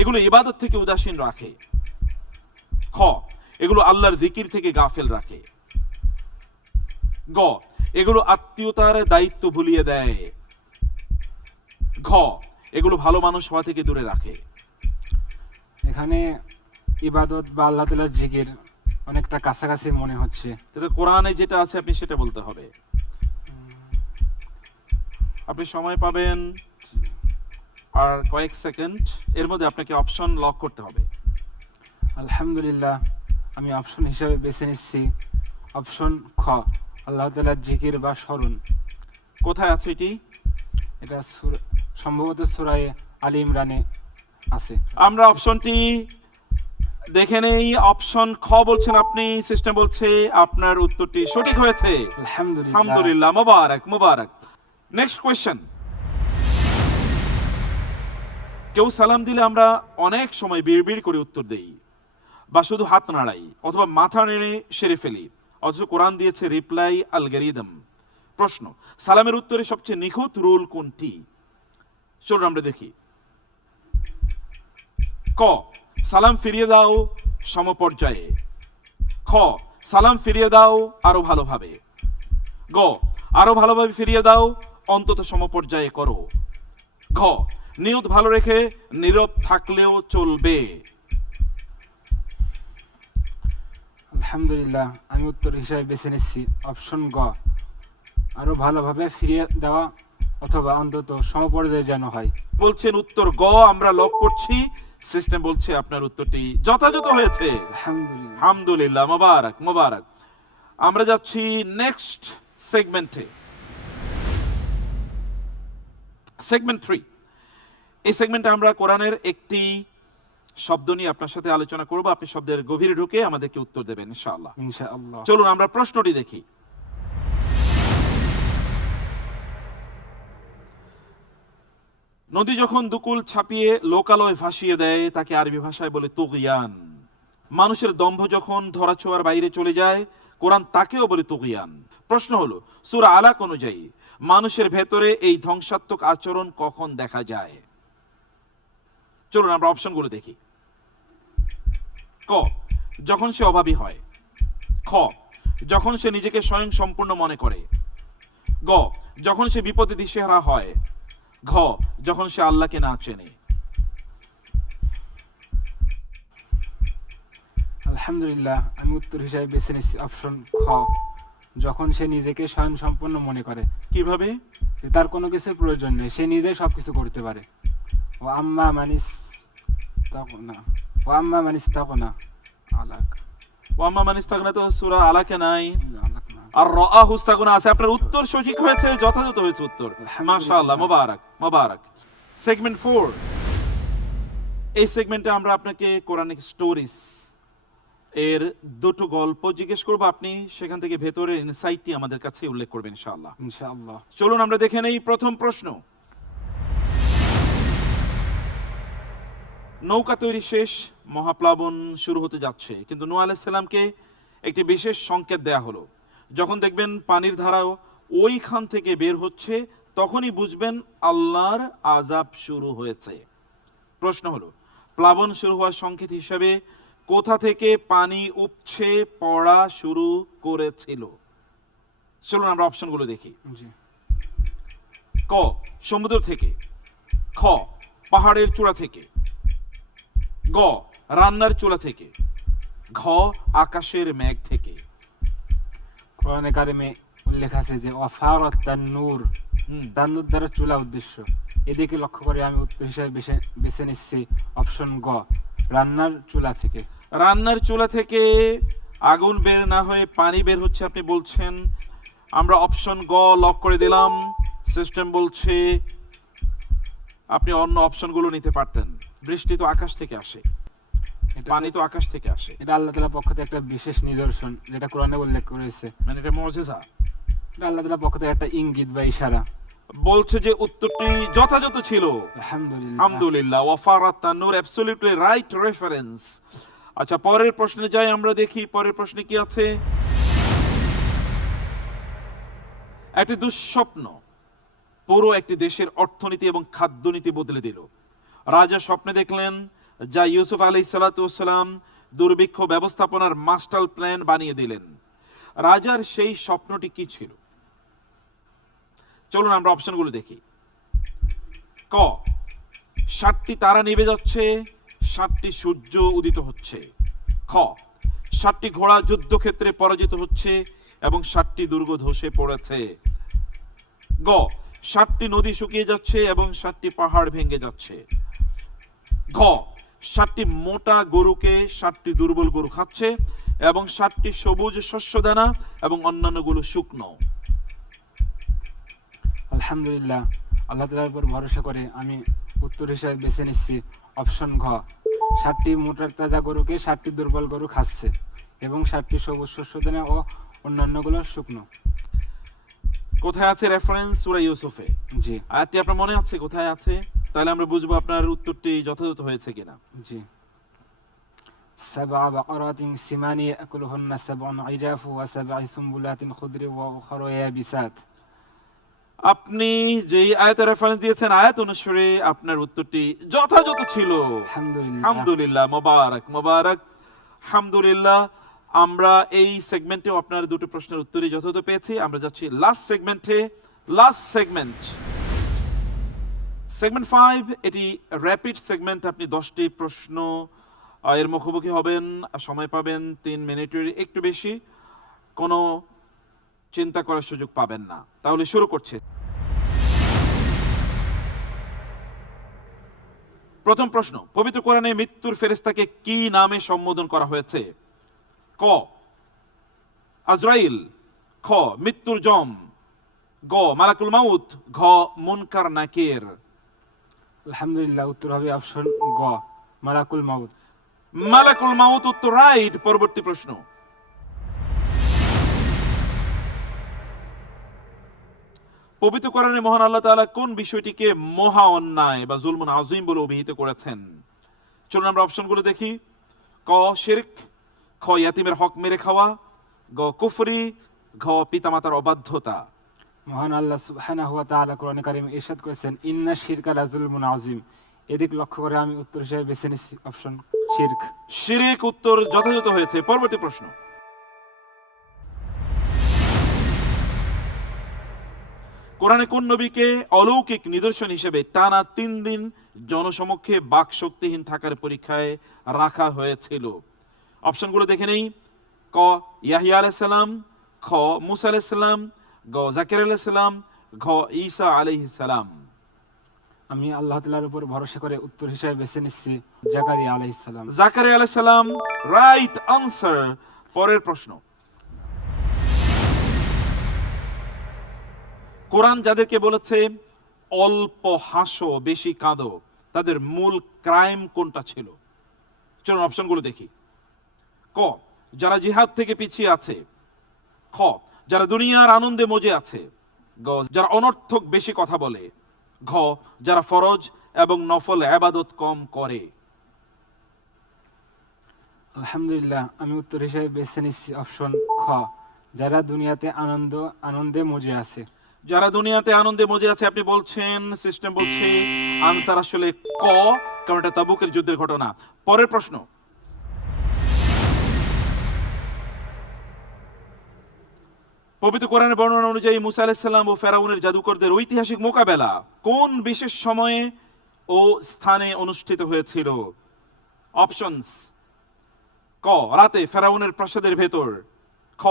এগুলো ইবাদত থেকে উদাসীন রাখে। খ, এগুলো আল্লাহর জিকির থেকে গাফেল রাখে। গ, এগুলো আত্মীয়তার দায়িত্ব ভুলিয়ে দেয়। ঘ, এগুলো ভালো মানুষ হওয়া থেকে দূরে রাখে। এখানে ইবাদত বা আল্লাহ তাআলার জিকির অনেকটা কাছাকাছি মনে হচ্ছে। তাহলে কোরআনে যেটা আছে আপনি সেটা বলতে হবে। আপনি সময় পাবেন আর কয়েক সেকেন্ড, এর মধ্যে আপনাকে অপশন লক করতে হবে। আলহামদুলিল্লাহ, আমি অপশন হিসেবে বেছে নিচ্ছি অপশন খ, আল্লাহ তাআলার জিকির বা স্মরণ। কোথায় আছে এটি? এটা সম্ভবত সূরা আলী ইমরানে আছে। আমরা অপশনটি দেখে নেই। অপশন খ বলছেন আপনি, সিস্টেম বলছে আপনার উত্তরটি সঠিক হয়েছে। আলহামদুলিল্লাহ। আলহামদুলিল্লাহ, মোবারক মোবারক। নেক্সট কোয়েশ্চেন, কেউ সালাম দিলে আমরা অনেক সময় বিড়বিড় করে উত্তর দেই, বা শুধু হাত নাড়াই, অথবা মাথা নেড়ে সেরে ফেলি, অথচ কোরআন দিয়েছে রিপ্লাই আলগরিদম। প্রশ্ন, সালামের উত্তরে সবচেয়ে নিখুঁত রুল কোনটি? চলুন আমরা দেখি। ক, সালাম ফিরিয়ে দাও সমপর্যায়ে। খ, সালাম ফিরিয়ে দাও আরো ভালোভাবে। গ, আরো ভালোভাবে ফিরিয়ে দাও, অন্তত সমপর্যায়ে করো। ঘ, নিয়ত ভালো রেখে নীরব থাকলেও চলবে। আলহামদুলিল্লাহ, আমি উত্তর হিসাবে বেছে নিচ্ছি অপশন গ, আরো ভালোভাবে ফিরিয়ে দেওয়া অথবা অন্তত সমপর্যায়ে যেন হয়। বলছেন উত্তর গ, আমরা লক করছি। সিস্টেম বলছে আপনার উত্তরটি যথাযথ হয়েছে। আলহামদুলিল্লাহ। আলহামদুলিল্লাহ, মোবারক মোবারক। আমরা যাচ্ছি নেক্সট সেগমেন্টে, সেগমেন্ট 3। এই সেগমেন্টে আমরা কোরআনের একটি শব্দ নিয়ে আপনার সাথে আলোচনা করব। আপনি শব্দের গভীরে ঢুকে আমাদেরকে উত্তর দেবেন ইনশাআল্লাহ। ইনশাআল্লাহ। চলুন আমরা প্রশ্নটি দেখি। নদী যখন দুকুল ছাপিয়ে লোকালয় ভাসিয়ে দেয় তাকে আরবি ভাষায় বলে তুগিয়ান। মানুষের দম্ভ যখন ধরাছোঁয়ার বাইরে চলে যায় কোরআন তাকেও বলে তুগিয়ান। প্রশ্ন হলো, সূরা আলাক অনুযায়ী মানুষের ভেতরে এই ধ্বংসাত্মক আচরণ কখন দেখা যায়? চলুন আমরা অপশনগুলো দেখি। ক, যখন সে অভাবী হয়। খ, যখন সে নিজেকে স্বয়ং সম্পূর্ণ মনে করে। গ, যখন সে বিপদে দিশেহারা হয়। ঘ, যখন সে আল্লাহকে না চেনে। আলহামদুলিল্লাহ, আমি উত্তর হিসাবে বেছে নিচ্ছি অপশন খ, যখন সে নিজেকে স্বয়ং সম্পূর্ণ মনে করে। কিভাবে? যে তার কোনো কিছুর প্রয়োজন নেই, সে নিজেই সবকিছু করতে পারে। ও আম্মা মানিস তাকনা, ও আম্মা মানিস তাকনা আলাক। ওয়াম্মা মান ইস্তাগনা তো সূরা আলাকে নাই, আলাক না। আর রাআহু ইস্তাগনা আছে। আপনার উত্তর সঠিক হয়েছে, যথাযথ হয়েছে উত্তর। মাশাআল্লাহ, মোবারক মোবারক। সেগমেন্ট 4। এই সেগমেন্টে আমরা আপনাকে কোরআনিক স্টোরিজ এর দুটো গল্প জিজ্ঞেস করব, আপনি সেখান থেকে ভেতরের ইনসাইটটি আমাদের কাছে উল্লেখ করবেন ইনশাআল্লাহ। ইনশাআল্লাহ। চলুন আমরা দেখে নেই প্রথম প্রশ্ন। নৌকা তৈরি শেষ, মহাপ্লাবন শুরু হতে যাচ্ছে, কিন্তু নূহ আলাইহিস সালামকে একটি বিশেষ সংকেত দেয়া হলো। যখন দেখবেন পানির ধারাও ওইখান থেকে বের হচ্ছে তখনই বুঝবেন আল্লাহর আযাব শুরু হয়েছে। প্রশ্ন হলো, প্লাবন শুরু হওয়ার সংকেত হিসেবে কোথা থেকে পানি উপচে পড়া শুরু করেছিল? চলুন আমরা অপশনগুলো দেখি। জি। ক, সমুদ্র থেকে। খ, পাহাড়ের চূড়া থেকে। গ, রান্নার চুলা থেকে। ঘ, আকাশের মেঘ থেকে। কোরআনে কারিমে উল্লেখ আছে যে ওয়াফারাত তান্নুর, তান্নুর দ্বারা চুলা উদ্দেশ্য। এদিকে লক্ষ্য করে আমি উত্তর হিসেবে বেছে নিচ্ছি অপশন গ, রান্নার চুলা থেকে। রান্নার চুলা থেকে আগুন বের না হয়ে পানি বের হচ্ছে আপনি বলছেন। আমরা অপশন গ লক করে দিলাম। সিস্টেম বলছে আপনি অন্য অপশনগুলো নিতে পারতেন। বৃষ্টি তো আকাশ থেকে আসে, পানি তো আকাশ থেকে আসে। এটা আল্লাহ তাআলার পক্ষ থেকে একটা বিশেষ নিদর্শন, যেটা কোরআনে উল্লেখ করেছে। মানে এটা মুজিজা। এটা আল্লাহ তাআলার পক্ষ থেকে একটা ইঙ্গিত বা ইশারা। বলছে যে উত্তরটি যথাযথ ছিল। আলহামদুলিল্লাহ। আলহামদুলিল্লাহ, ওয়াফারাত তান্নুর, অ্যাবসলিউটলি রাইট রেফারেন্স। আচ্ছা, পরের প্রশ্নে যাই, আমরা দেখি পরের প্রশ্নে কি আছে। একটি দুঃস্বপ্ন পুরো একটি দেশের অর্থনীতি এবং খাদ্যনীতি বদলে দিল। রাজা স্বপ্নে দেখলেন যা ইউসুফ আলাইহিস সালাতু ওয়াস সালাম দুর্ভিক্ষ ব্যবস্থাপনার মাস্টার প্ল্যান বানিয়ে দিলেন। রাজার সেই স্বপ্নটি কি ছিল? চলুন আমরা অপশনগুলো দেখি। ক, 7টি তারা নিভে যাচ্ছে, 7টি সূর্য উদিত হচ্ছে। খ, 7টি ঘোড়া যুদ্ধক্ষেত্রে পরাজিত হচ্ছে এবং 7টি দুর্গ ধসে পড়েছে। গ, 7টি নদী শুকিয়ে যাচ্ছে এবং 7টি পাহাড় ভেঙে যাচ্ছে। ঘ, 7টি মোটা গরুকে 7টি দুর্বল গরু খাচ্ছে এবং 7টি সবুজ শস্যদানা এবং অন্যান্যগুলো শুকনো। আলহামদুলিল্লাহ, আল্লাহ তাআলার উপর ভরসা করে আমি উত্তর হিসেবে বেছে নিচ্ছি অপশন ঘ, 7টি মোটা তাজা গরুকে 7টি দুর্বল গরু খাচ্ছে এবং 7টি সবুজ শস্যদানা ও অন্যান্যগুলো শুকনো। কোথায় আছে রেফারেন্স? সূরা ইউসুফে। জি। আয়াতটি আপনার মনে আছে কোথায় আছে? তাহলে আমরা বুঝবো আপনার উত্তরটি যথাযথ হয়েছে কিনা। জি। سبع بقرات سمان يأكلهن سبع عجاف وسبع سنبلات خضر وأخر يابسات। আপনি যেই আয়াতের রেফারেন্স দিয়েছেন আয়াত অনুসারে আপনার উত্তরটি যথাযথ ছিল। আলহামদুলিল্লাহ। আলহামদুলিল্লাহ, মোবারক মোবারক। আলহামদুলিল্লাহ, আমরা এই সেগমেন্টেও আপনার দুটো প্রশ্নের উত্তরই যথাযথ পেয়েছি। আমরা যাচ্ছি লাস্ট সেগমেন্টে। লাস্ট সেগমেন্ট, সেগমেন্ট 5, এটি র্যাপিড সেগমেন্ট। আপনি 10টি প্রশ্ন এর মুখোমুখি হবেন, সময় পাবেন 3 মিনিটের একটু বেশি, কোনো চিন্তা করার সুযোগ পাবেন না। তাহলে শুরু করছে। প্রথম প্রশ্ন, পবিত্র কোরআনে মৃত্যুর ফেরেশতাকে কি নামে সম্বোধন করা হয়েছে? ক আজরাইল, খ মৃত্যুর জম, গ মালাকুল মাউত, ঘ মুনকার নাকির। আলহামদুলিল্লাহ, উত্তর হবে অপশন গ, মালাকুল মাউত। মালাকুল মাউত উত্তর রাইট। পরবর্তী প্রশ্ন, পবিত্র কোরআনে মহান আল্লাহ তাআলা কোন বিষয়টিকে মহা অন্যায় বা জুলমুন আযীম বলে অভিহিত করেছেন? চলুন আমরা অপশনগুলো দেখি। ক শিরক, খ ইয়াতিমের হক মেরে খাওয়া, গ কুফরি, ঘ পিতামাতার অবাধ্যতা। মহান আল্লাহ সুবহানাহু ওয়া তাআলা কোরআনে কারিমে ইরশাদ করেছেন, ইন্না শিরকা লাযুলমুন আযীম। এদিক লক্ষ্য করে আমি উত্তর হিসেবে বেছে নিচ্ছি অপশন শিরক। শিরক উত্তর যথাযথ হয়েছে। পরবর্তী প্রশ্ন, কোরআনে কোন নবীকে অলৌকিক নিদর্শন হিসেবে টানা 3 দিন জনসমক্ষে বাক শক্তিহীন থাকার পরীক্ষায় রাখা হয়েছিল? অপশনগুলো দেখে নেই। ক ইয়াহিয়া আলাইহিস সালাম, খ মুসা আলাইহিস সালাম, গ জাকির আলাইহিস সালাম, ঘ ঈসা আলাইহিস সালাম। আমি আল্লাহ তাআলার উপর ভরসা করে উত্তর হিসেবে বেছে নিচ্ছি জাকারিয়া আলাইহিস সালাম। জাকারিয়া আলাইহিস সালাম রাইট আনসার। পরের প্রশ্ন, কোরআন যাদেরকে বলেছে অল্প হাসো বেশি কাঁদো, তাদের মূল ক্রাইম কোনটা ছিল? চলুন অপশনগুলো দেখি। ক যারা জিহাদ থেকে পিছিয়ে আছে, খ যারা দুনিয়ার আনন্দে মজে আছে, গ যারা অনর্থক বেশি কথা বলে, ঘ যারা ফরজ এবং নফল ইবাদত কম করে। আলহামদুলিল্লাহ, আমি উত্তর হিসেবে বেছে নিচ্ছি অপশন খ, যারা দুনিয়াতে আনন্দে মজে আছে। যারা দুনিয়াতে আনন্দে মজে আছে আপনি বলছেন, সিস্টেম বলছে আনসার আসলে ক, কারণ এটা তাবুকের যুদ্ধের ঘটনা। পরের প্রশ্ন, পবিত্র কোরআনের বর্ণনা অনুযায়ী মুসা আলাইহিস সালাম ও ফেরাউনের জাদুকরদের ঐতিহাসিক মোকাবেলা কোন বিশেষ সময়ে ও স্থানে অনুষ্ঠিত হয়েছিল? অপশনস: ক রাতে ফেরাউনের প্রাসাদের ভেতর, খ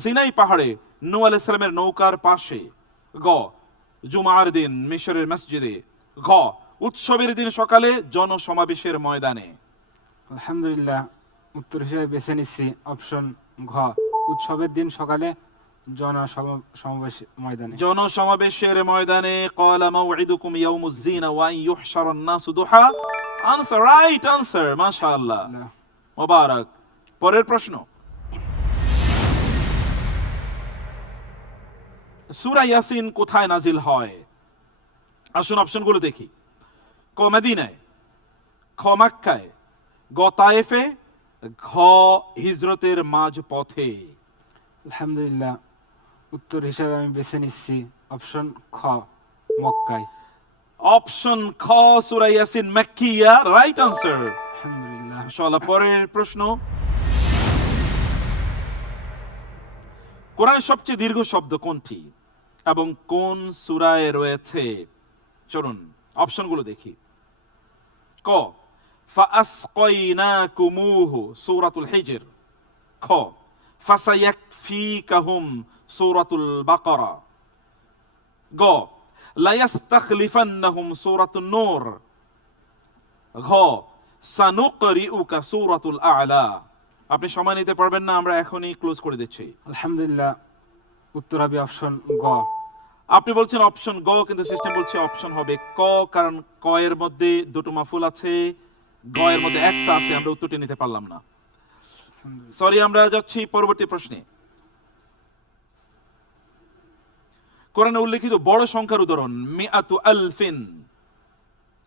সিনাই পাহাড়ে নূহ আলাইহিস সালামের নৌকার পাশে, গ জুমার দিন মিশরের মসজিদে, ঘ উৎসবের দিন সকালে জনসমাবেশের ময়দানে। আলহামদুলিল্লাহ, উত্তর হিসেবে বেছে নিচ্ছি অপশন ঘ, উৎসবের দিন সকালে জনসমাবেশ ময়দানে। জনসমাবেশের ময়দানে। ক্বালা মাউইদুকুম ইয়াউমুজ যিনা ওয়া আন ইউহশারান নাসু দুহা। আনসার রাইট আনসার, মাশাআল্লাহ, মোবারক। পরের প্রশ্ন, সূরা ইয়াসিন কোথায় নাজিল হয়? আসুন অপশনগুলো দেখি। ক মদিনায়, খ মক্কায়, গ তায়েফে, ঘ হিজরতের মাঝ পথে। আলহামদুলিল্লাহ, উত্তর হিসেবে আমি বেছে নিচ্ছি অপশন খ, মক্কায়। অপশন খ সূরা ইয়াসিন মাক্কিয়া, রাইট আনসার। আলহামদুলিল্লাহ। মাশাআল্লাহ। পরের প্রশ্ন, কোরআনের সবচেয়ে দীর্ঘ শব্দ কোনটি এবং কোন সূরায় রয়েছে? চলুন অপশনগুলো দেখি। ক ফাআসকাইনাকুমুহু সূরাতুল হিজর, খ ফাসায়াকফিকাহুম সূরাতুল বাকারা, গ লায়াস্তাখলিফান্নাহুম সূরাতুন নূর, ঘ সানুকরিউকা সূরাতুল আ'লা। আপনি সময় নিতে পারবেন না, আমরা এখনই ক্লোজ করে দিচ্ছি। আলহামদুলিল্লাহ, উত্তর হবে অপশন গ। আপনি বলছেন অপশন গ, কিন্তু সিস্টেম বলছে অপশন হবে ক, কারণ ক এর মধ্যে দুটো মাফুল আছে, গ এর মধ্যে একটা আছে, আমরা উত্তরটি নিতে পারলাম না। সরি, আমরা যাচ্ছি পরবর্তী প্রশ্নে। কোরআনে উল্লেখিত বড় সংখ্যার উদাহরণ মিআতু আলফিন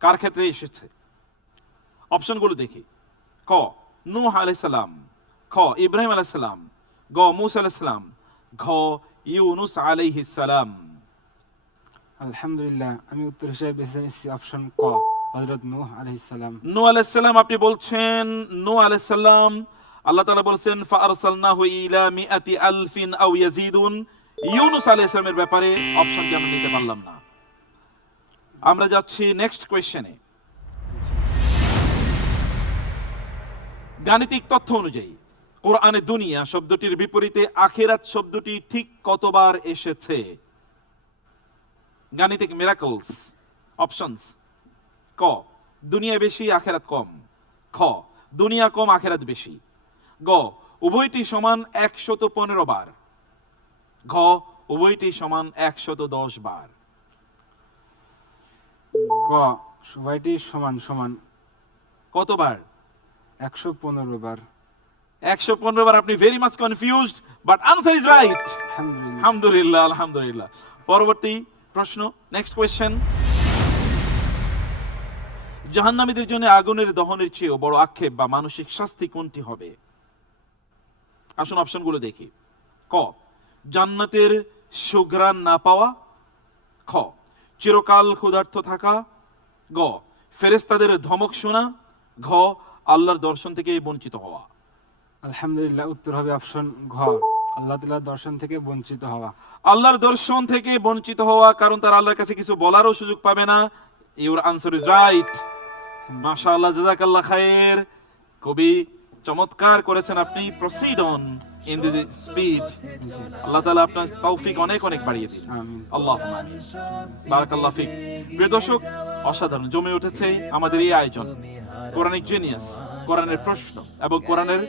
কার ক্ষেত্রে এসেছে? অপশনগুলো দেখি। ক নূহ আলাইহিস সালাম, খ ইব্রাহিম আলাইহিস সালাম, গ মূসা আলাইহিস সালাম, ঘ ইউনুস আলাইহিস সালাম। আলহামদুলিল্লাহ, আমি উত্তর হিসেবে বেছে নিচ্ছি অপশন ক, হযরত নূহ আলাইহিস সালাম। নূহ আলাইহিস সালাম। আপনি বলছেন নূহ আলাইহিস সালাম আল্লাহ তাআলা বলেছেন ফাআরসালনাহু ইলা মিআতি আলফিন আও ইয়াজিদুন। ইউনূস আলাইহিস সালামের ব্যাপারে অপশনটি আমরা নিতে পারলাম না। আমরা যাচ্ছি নেক্সট কোয়েশ্চেনে। গাণিতিক তথ্য অনুযায়ী কোরআনে দুনিয়া শব্দটির বিপরীতে আখিরাত শব্দটি ঠিক কতবার এসেছে? গাণিতিক মিরাকলস। অপশনস: ক, দুনিয়া বেশি আখিরাত কম। খ, দুনিয়া কম আখিরাত বেশি। গ, উভয়টি সমান 115 বার। ঘ, উভয়টি সমান 110 বার। গ, সবাইটি সমান সমান কতবার? 115 বার। 115 বার। আপনি very much confused, but answer is right. আলহামদুলিল্লাহ। আলহামদুলিল্লাহ, আলহামদুলিল্লাহ। পরবর্তী প্রশ্ন, নেক্সট কোয়েশ্চেন। জাহান্নামীদের জন্য আগুনের দহনের চেয়েও বড় আক্ষেপ বা মানসিক শাস্তি কোনটি হবে? আসুন অপশনগুলো দেখি। ক, জান্নাতের সুঘ্রাণ না পাওয়া। খ, চিরকাল ক্ষুধার্ত থাকা। গ, ফেরেশতাদের ধমক শোনা। ঘ, আল্লাহর দর্শন থেকে বঞ্চিত হওয়া। আলহামদুলিল্লাহ, উত্তর হবে অপশন ঘ, আল্লাহ তাআলার দর্শন থেকে বঞ্চিত হওয়া। আল্লাহর দর্শন থেকে বঞ্চিত হওয়া, কারণ তারা আল্লাহর কাছে কিছু বলারও সুযোগ পাবে না। Your answer is right. মাশাআল্লাহ, জাযাকাল্লাহ খায়ের। খুবই চমৎকার করেছেন আপনি। Proceed on in the speed. আল্লাহ তাআলা আপনার তৌফিক অনেক অনেক বাড়িয়ে দিন। আমিন। আল্লাহুম্মা আমিন। বারাকাল্লাহু ফিক। প্রিয় দর্শক, অসাধারণ জমে উঠেছে আমাদের এই আয়োজন। কোরআনিক জিনিয়াস, কোরআনের প্রশ্ন এবং কোরআনের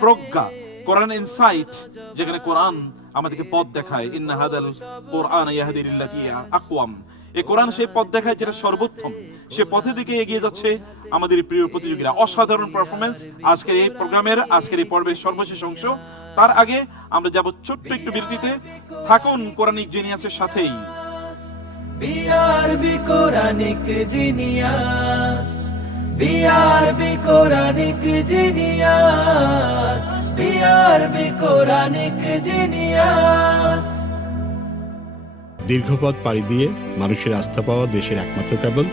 প্রজ্ঞা, কোরআন ইনসাইট, যেখানে কোরআন আমাদেরকে পথ দেখায়। ইন্না হাদাল কোরআন ইয়াহদি লিল্লাতি হিয়া আকওয়াম। এই কোরআন সেই পথ দেখায় যেটা সর্বোত্তম। সে পথের দিকে এগিয়ে যাচ্ছে আমাদের প্রিয় প্রতিযোগীরা। অসাধারণ পারফরমেন্স আজকের এই প্রোগ্রামের, আজকের এই পর্বের সর্বশেষ অংশ। তার আগে আমরা যাব ছোট্ট একটু বিরতিতে। থাকুন কোরআনিক জিনিয়াসের সাথেই। BRB Quranic genius, BRB Quranic genius, BRB Quranic genius. দীর্ঘপথ পাড়ি দিয়ে মানুষের আস্থা পাওয়া দেশের একমাত্র কেবল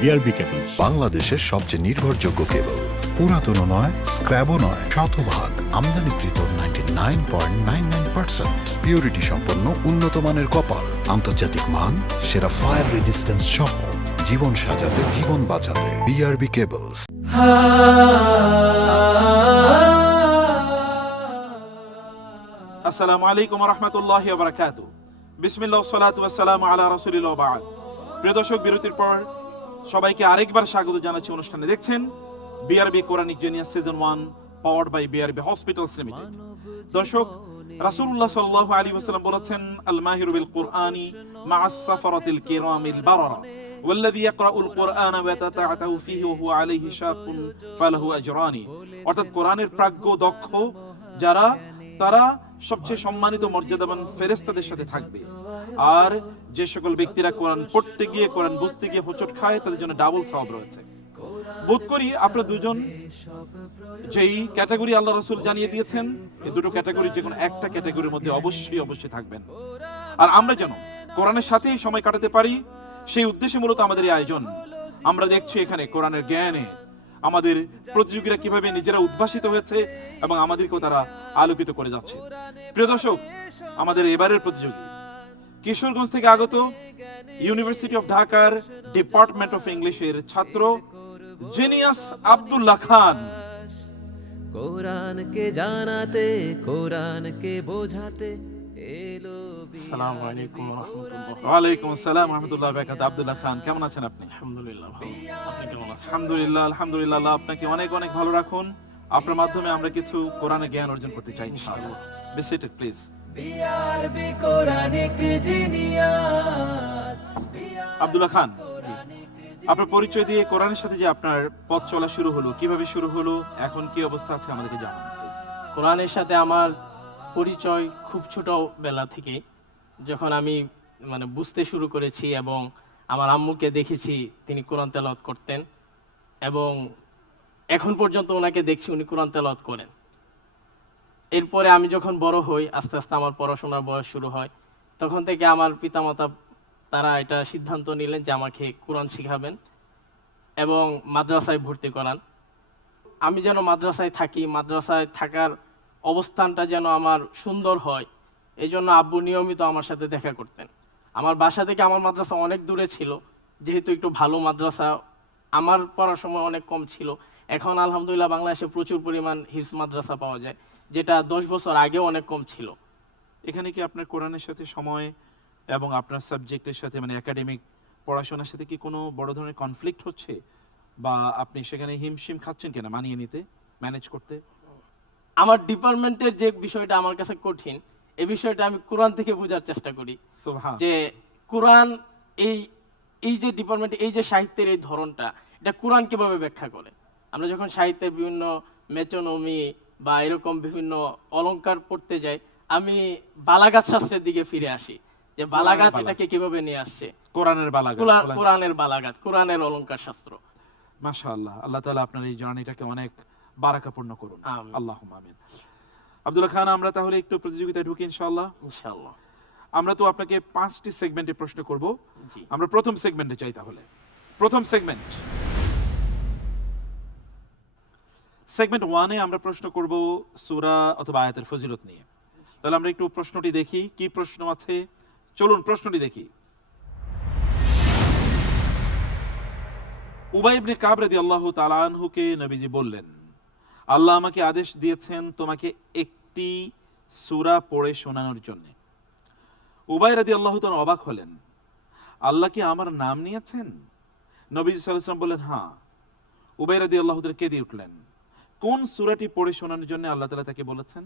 বিআরবি কেবল। বাংলাদেশের সবচেয়ে নির্ভরযোগ্য কেবল। পুরাতনও নয়, স্ক্র্যাবও নয়, শতভাগ আমদানিকৃত 99.99% পিউরিটি সম্পন্ন উন্নত মানের কপার, আন্তর্জাতিক মান, সেরা ফায়ার রেজিস্ট্যান্স সহ জীবন সাজাতে, জীবন বাঁচাতে। BRB cables. আসসালামু আলাইকুম ওয়া রাহমাতুল্লাহি ওয়া বারাকাতুহু। বিসমিল্লাহ ওয়া সালাতু ওয়া সালামু আলা রাসূলিল্লাহ ওয়া বা'দ। প্রিয় দর্শক, বিরতির পর সবাইকে আরেকবার স্বাগত জানাচ্ছি অনুষ্ঠানে। দেখছেন BRB Quranic genius season 1, powered by BRB hospitals limited. দর্শক, রাসূলুল্লাহ সাল্লাল্লাহু আলাইহি ওয়াসাল্লাম বলেছেন, আল মাহিরু বিল কুরআনি মা'আস সাফারাতিল কিরামিল বারারা ওয়াল্লাযী ইয়াকরাউল কুরআনা ওয়া ইয়াতাতা'আতু ফীহি ওয়া হুয়া আলাইহি শাকুন ফালাহু আজরানি। অর্থাৎ কোরআনের প্রাজ্ঞ দক্ষ যারা, তারা সবচেয়ে সম্মানিত মর্যাদাবান ফেরেশতাদের সাথে থাকবে। আর যে সকল ব্যক্তিরা কোরআন পড়তে গিয়ে, কোরআন বুঝতে গিয়ে হোঁচট খায়, তাদের জন্য ডাবল সওয়াব রয়েছে। বোধ করি আপনারা দুজন যেই ক্যাটাগরি আল্লাহ রাসূল জানিয়ে দিয়েছেন, এই দুটো ক্যাটাগরি যে কোনো একটা ক্যাটাগরির মধ্যে অবশ্যই অবশ্যই থাকবেন। আর আমরা যেন কোরআনের সাথেই সময় কাটাতে পারি, সেই উদ্দেশ্যে মূলত আমাদের এই আয়োজন। আমরা দেখছি এখানে কোরআনের জ্ঞানে আমাদের প্রতিযোগীরা কিভাবে নিজেরা উদ্ভাসিত হয়েছে এবং আমাদেরকেও তারা আলোকিত করে যাচ্ছে। প্রিয় দর্শক, আমাদের এবারের প্রতিযোগী কিশোরগঞ্জ থেকে আগত, ইউনিভার্সিটি অফ ঢাকার ডিপার্টমেন্ট অফ ইংলিশের ছাত্র জিনিয়াস আব্দুল্লাহ খান। কোরআনকে জানাতে, কোরআনকে বোঝাতে এলো। আসসালামু আলাইকুম ওয়া রাহমাতুল্লাহ। ওয়ালাইকুম আসসালাম ওয়া রাহমাতুল্লাহি ওয়া বারাকাতুহু। আব্দুল্লাহ খান, কেমন আছেন আপনি? আলহামদুলিল্লাহ ভালো। আপনি কেমন আছেন? আলহামদুলিল্লাহ, আলহামদুলিল্লাহ। আল্লাহ আপনাকে অনেক অনেক ভালো রাখুন। আপনার মাধ্যমে আমরা কিছু কোরআনের জ্ঞান অর্জন করতে চাই ইনশাআল্লাহ। Be seated please. BRB Quranic genius. Abdullah Khan, আপনার পরিচয় দিয়ে কোরআনের সাথে যে আপনার পথ চলা শুরু হলো, কিভাবে শুরু হলো, এখন কি অবস্থা আছে আমাদেরকে জানান প্লিজ। কোরআনের সাথে আমার পরিচয় খুব ছোটবেলা থেকে, যখন আমি বুঝতে শুরু করেছি এবং আমার আম্মুকে দেখেছি তিনি কোরআন তেলাওয়াত করতেন, এবং এখন পর্যন্ত ওনাকে দেখছি উনি কোরআন তেলাওয়াত করেন। এরপরে আমি যখন বড় হই, আস্তে আস্তে আমার পড়াশোনার বয়স শুরু হয়, তখন থেকে আমার পিতামাতা তারা এটা সিদ্ধান্ত নিলেন যে আমাকে কোরআন শিখাবেন এবং মাদ্রাসায় ভর্তি করান। আমি যেন মাদ্রাসায় থাকি, মাদ্রাসায় থাকার অবস্থানটা যেন আমার সুন্দর হয়, এই জন্য আব্বু নিয়মিত আমার সাথে দেখা করতেন। আমার বাসা থেকে আমার মাদ্রাসা অনেক দূরে ছিল, যেহেতু একটু ভালো মাদ্রাসা, আমার পড়ার সময় অনেক কম ছিল। এখন আলহামদুলিল্লাহ বাংলাদেশে প্রচুর পরিমাণ হিফজ মাদ্রাসা পাওয়া যায়, যেটা 10 বছর আগেও অনেক কম ছিল। এখানে কি আপনার কোরআনের সাথে সময় এবং আপনার সাবজেক্টের সাথে মানে একাডেমিক পড়াশোনার সাথে কি কোনো বড় ধরনের কনফ্লিক্ট হচ্ছে, বা আপনি সেখানে হিমশিম খাচ্ছেন কিনা মানিয়ে নিতে, ম্যানেজ করতে? আমার ডিপার্টমেন্টের যে বিষয়টা আমার কাছে কঠিন, এই বিষয়টা আমি কোরআন থেকে বোঝার চেষ্টা করি, সুবহান। যে কোরআন এই যে ডিপার্টমেন্ট, এই যে সাহিত্যের এই ধরনটা, এটা কোরআন কিভাবে ব্যাখ্যা করে। আমরা যখন সাহিত্যের বিভিন্ন মেচোনমি বা এরকম বিভিন্ন অলংকার পড়তে যাই, আমি বালাগাত শাস্ত্রের দিকে ফিরে আসি, যে বালাগাত এটাকে কিভাবে নিয়ে আসছে, কোরআনের বালাগাত, কোরআনের বালাগাত, কোরআনের অলংকার শাস্ত্র। মাশাআল্লাহ, আল্লাহ তাআলা আপনার এই জার্নিটাকে অনেক বারাকাপূর্ণ করুন, আমিন। আল্লাহুম্মা আমিন। আব্দুল্লাহ খান, আমরা তাহলে একটু প্রতিযোগিতায় ঢুকি ইনশাআল্লাহ। ইনশাআল্লাহ। আমরা তো আপনাকে 5টি সেগমেন্টে প্রশ্ন করব। জি। আমরা প্রথম সেগমেন্টে যাই তাহলে। প্রথম সেগমেন্ট 1-এ আমরা প্রশ্ন করব সূরা অথবা আয়াতের ফজিলত নিয়ে। তাহলে আমরা একটু প্রশ্নটি দেখি, কি প্রশ্ন আছে। চলুন প্রশ্নটি দেখি। উবাই ইবনে কাব রাদিয়াল্লাহু তাআলা আনহুকে নবীজি বললেন, আল্লাহ আমাকে আদেশ দিয়েছেন তোমাকে একটি সূরা পড়ে শোনানোর জন্য। উবাই রাদিয়াল্লাহু তাআলা অবাক হলেন, আল্লাহ কি আমার নাম নিয়েছেন? নবীজি সাল্লাল্লাহু আলাইহি ওয়াসাল্লাম বললেন, হ্যাঁ। উবাই রাদিয়াল্লাহু তাআলা কেঁদে উঠলেন। কোন সূরাটি পড়ে শোনানোর জন্য আল্লাহ তাআলা তাকে বলেছেন?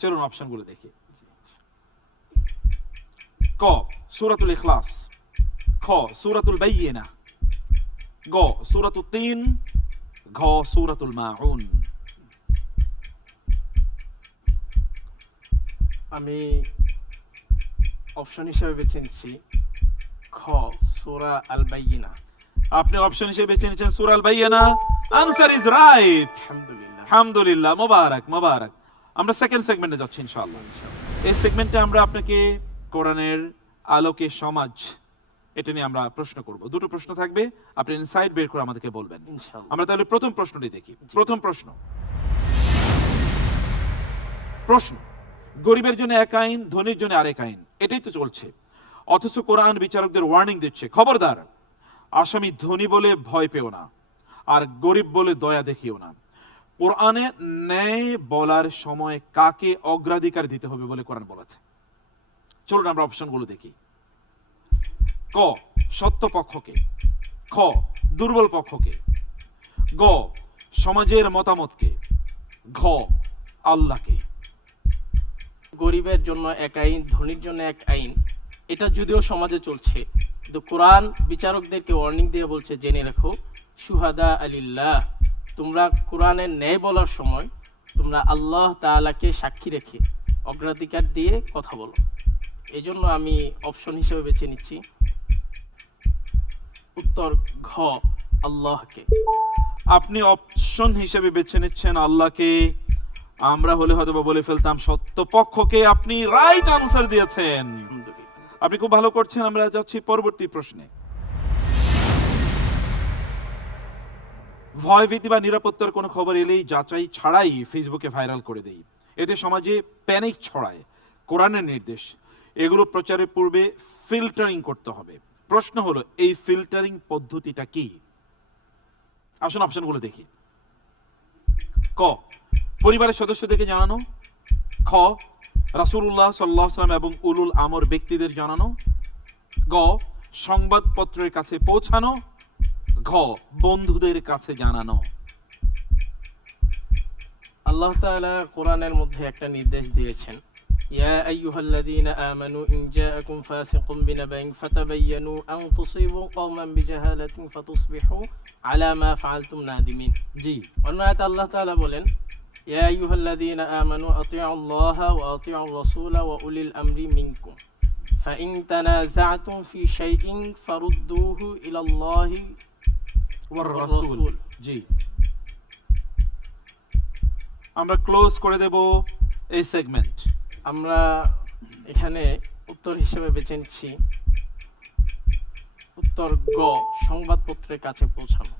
চলুন অপশনগুলো দেখি। ক সূরাতুল ইখলাস, খ সূরাতুল বাইয়িনা, গ সূরাতুত তিন, ঘ সূরাতুল মাউন। আমি অপশন হিসেবে বেছে নিচ্ছি খ সূরা আল বাইয়িনা। আপনি অপশন হিসেবে বেছে নিয়েছেন সূরা আল বাইয়িনা। Answer is right. আলহামদুলিল্লাহ। আলহামদুলিল্লাহ, মোবারক মোবারক। আমরা সেকেন্ড সেগমেন্টে যাচ্ছি ইনশাআল্লাহ। এই সেগমেন্টে আমরা আপনাকে কোরআনের আলোকে সমাজ, এটা নিয়ে আমরা প্রশ্ন করব। দুটো প্রশ্ন থাকবে, আপনি ইনসাইট বের করে আমাদেরকে বলবেন। ইনশাআল্লাহ। আমরা তাহলে প্রথম প্রশ্নটি দেখি। প্রথম প্রশ্ন, গরিবের জন্য এক আইন, ধনীর জন্য আরেক আইন, এটাই তো চলছে। অথচ কোরআন বিচারকদের ওয়ার্নিং দিচ্ছে, খবরদার, আসামি ধনী বলে ভয় পেও না, আর গরিব বলে দয়া দেখিও না। কোরআনে ন্যায় বলার সময় কাকে অগ্রাধিকার দিতে হবে বলে কোরআন বলেছে? চলুন আমরা অপশনগুলো দেখি। ক সত্য পক্ষকে, খ দুর্বল পক্ষকে, গ সমাজের মতামতকে, ঘ আল্লাহকে। গরিবের জন্য এক আইন, ধনীর জন্য এক আইন, এটা যদিও সমাজে চলছে, কিন্তু কোরআন বিচারকদেরকে ওয়ার্নিং দিয়ে বলছে, জেনে রাখো, শুহাদা আলিল্লাহ, তোমরা কোরআনের ন্যায় বলার সময় তোমরা আল্লাহ তাআলাকে সাক্ষী রেখে অগ্রাধিকার দিয়ে কথা বলো। এই জন্য আমি অপশন হিসেবে বেছে নিচ্ছি উত্তর ঘ আল্লাহকে। আপনি অপশন হিসেবে বেছে নিচ্ছেন আল্লাহকে। আমরা হলে হয়তো বলে ফেলতাম সত্য পক্ষকে। আপনি রাইট আনসার দিয়েছেন, আলহামদুলিল্লাহ। আপনি খুব ভালো করছেন। আমরা যাচ্ছি পরবর্তী প্রশ্নে। ভয় ভীতি বা নিরাপত্তার কোনো খবর এলেই যাচাই ছাড়াই ফেসবুকে ভাইরাল করে দেই, এতে সমাজে প্যানিক ছড়ায়। কোরআনের নির্দেশ, এগুলো প্রচারের পূর্বে ফিল্টারিং করতে হবে। প্রশ্ন হলো, এই ফিল্টারিং পদ্ধতিটা কি? আসুন অপশনগুলো দেখি। ক পরিবারের সদস্যদেরকে জানানো, খ রাসূলুল্লাহ সাল্লাল্লাহু আলাইহি ওয়াসাল্লাম এবং উলুল আমর ব্যক্তিদের জানানো, গ সংবাদপত্রের কাছে পৌঁছানো, ঘ বন্ধুদের কাছে জানানো। আল্লাহ তাআলা কোরআনের মধ্যে একটা নির্দেশ দিয়েছেন, ইয়া আইয়ুহাল্লাযীনা আমানু ইন জাআকুম ফাসিকুম বিনাবাইন ফাতাবায়ানু আন তুসিবু কওমান বিজাহালাতিন ফাতুসবিহু আলা মা ফাআলতুম নাদিমিন। জি। অন্য আয়াতে আল্লাহ তাআলা বলেন, ইয়া আইয়ুহাল্লাযীনা আমানু আতিউল্লাহা ওয়া আতিউর রাসূলা ওয়া উলিল আমরি মিনকুম ফাইন তানাযাআতুম ফি শাইইন ফারুদ্দুহু ইলাল্লাহি ওয়ার রাসূল। জি। আমরা ক্লোজ করে দেব এই সেগমেন্ট। আমরা এখানে উত্তর হিসেবে বেছে নিচ্ছি উত্তর গ সংবাদপত্রের কাছে পৌঁছানো।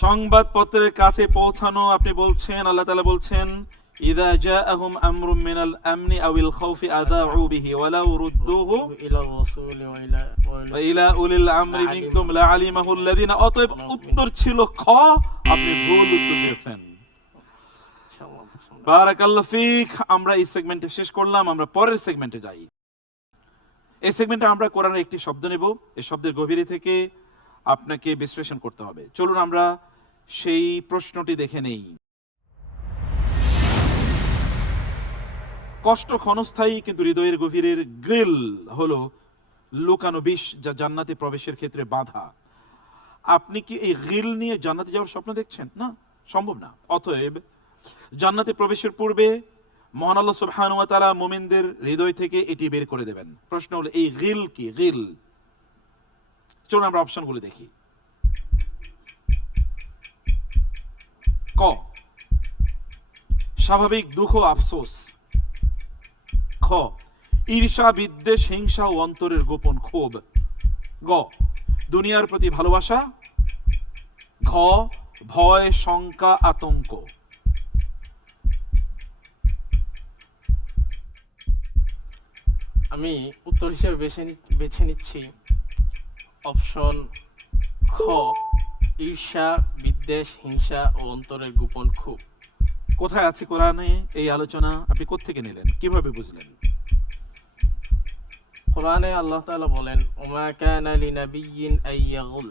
সংবাদপত্রের কাছে পৌঁছানো, আপনি বলছেন আল্লাহ তাআলা বলছেন ইযা জাআহুম আমরুম মিনাল আমনি আওয়াল খাউফি আযাউ বিহি ওয়ালাউ রুদ্দুহু ইলা রাসূল ওয়া ইলা উলিল আমরি মিনকুম লাআলিমাহু আল্লাযিনা। অতএব উত্তর ছিল খ, আপনি ভুল উত্তর দিয়েছেন। বারাকাল্লাহু ফিক। আমরা এই সেগমেন্টে শেষ করলাম, আমরা পরের সেগমেন্টে যাই। এই সেগমেন্টে আমরা কোরআনের একটি শব্দ নেব, এই শব্দের গভীরে থেকে আপনাকে বিশ্লেষণ করতে হবে। চলুন আমরা সেই প্রশ্নটি দেখে নেই। কষ্ট ক্ষণস্থায়ী, কিন্তু হৃদয়ের গভীরের গিল হলো লুকানো বিষ, যা জান্নাতে প্রবেশের ক্ষেত্রে বাধা। আপনি কি এই গিল নিয়ে জান্নাতে যাওয়ার স্বপ্ন দেখছেন? না, সম্ভব না। অতএব জান্নাতে প্রবেশের পূর্বে মহান আল্লাহ সুবহানাহু ওয়া তাআলা মুমিনদের হৃদয় থেকে এটি বের করে দেবেন। প্রশ্ন হলো এই গিল কি? গিল, চলুন আমরা অপশনগুলো দেখি। ক, স্বাভাবিক দুঃখ আফসোস। খ, ঈর্ষা বিদ্বেষ হিংসা ও অন্তরের গোপন ক্ষোভ। গ, দুনিয়ার প্রতি ভালোবাসা। ঘ, ভয় শঙ্কা আতঙ্ক। আমি উত্তর হিসেবে বেছে নিচ্ছি অপশন খ, ঈর্ষা বিদ্বেষ হিংসা ও অন্তরের গোপন ক্ষোভ। কোথায় আছে কোরআনে এই আলোচনা? আপনি কোত্থেকে নিলেন, কিভাবে বুঝলেন? কোরআনে আল্লাহ তাআলা বলেন, ওমা কানা লিনাবিয়্যিন আইয়াগুল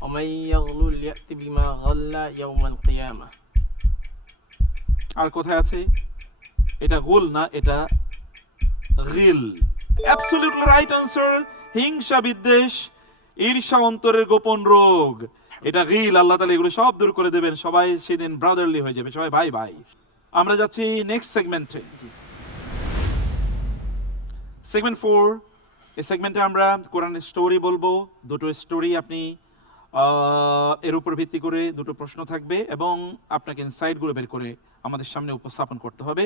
ওয়া মান ইয়াগলুল ইয়াতি বিমা গাল্লা ইয়াউমাল কিয়ামাহ। আর কোথায় আছে? এটা গুল না, এটা গিল। Absolutely right answer. হিংসা বিদ্বেষ ঈর্ষা অন্তরের গোপন রোগ, এটা গিল। আল্লাহ তাআলা এগুলো সব দূর করে দেবেন, সবাই সেদিন ব্রাদারলি হয়ে যাবে, সবাই ভাই ভাই। আমরা যাচ্ছি নেক্সট সেগমেন্টে, সেগমেন্ট 4। এই সেগমেন্টে আমরা কোরআনের স্টোরি বলবো। দুটো স্টোরি, আপনি এর উপর ভিত্তি করে দুটো প্রশ্ন থাকবে এবং আপনাকে ইনসাইটগুলো বের করে আমাদের সামনে উপস্থাপন করতে হবে।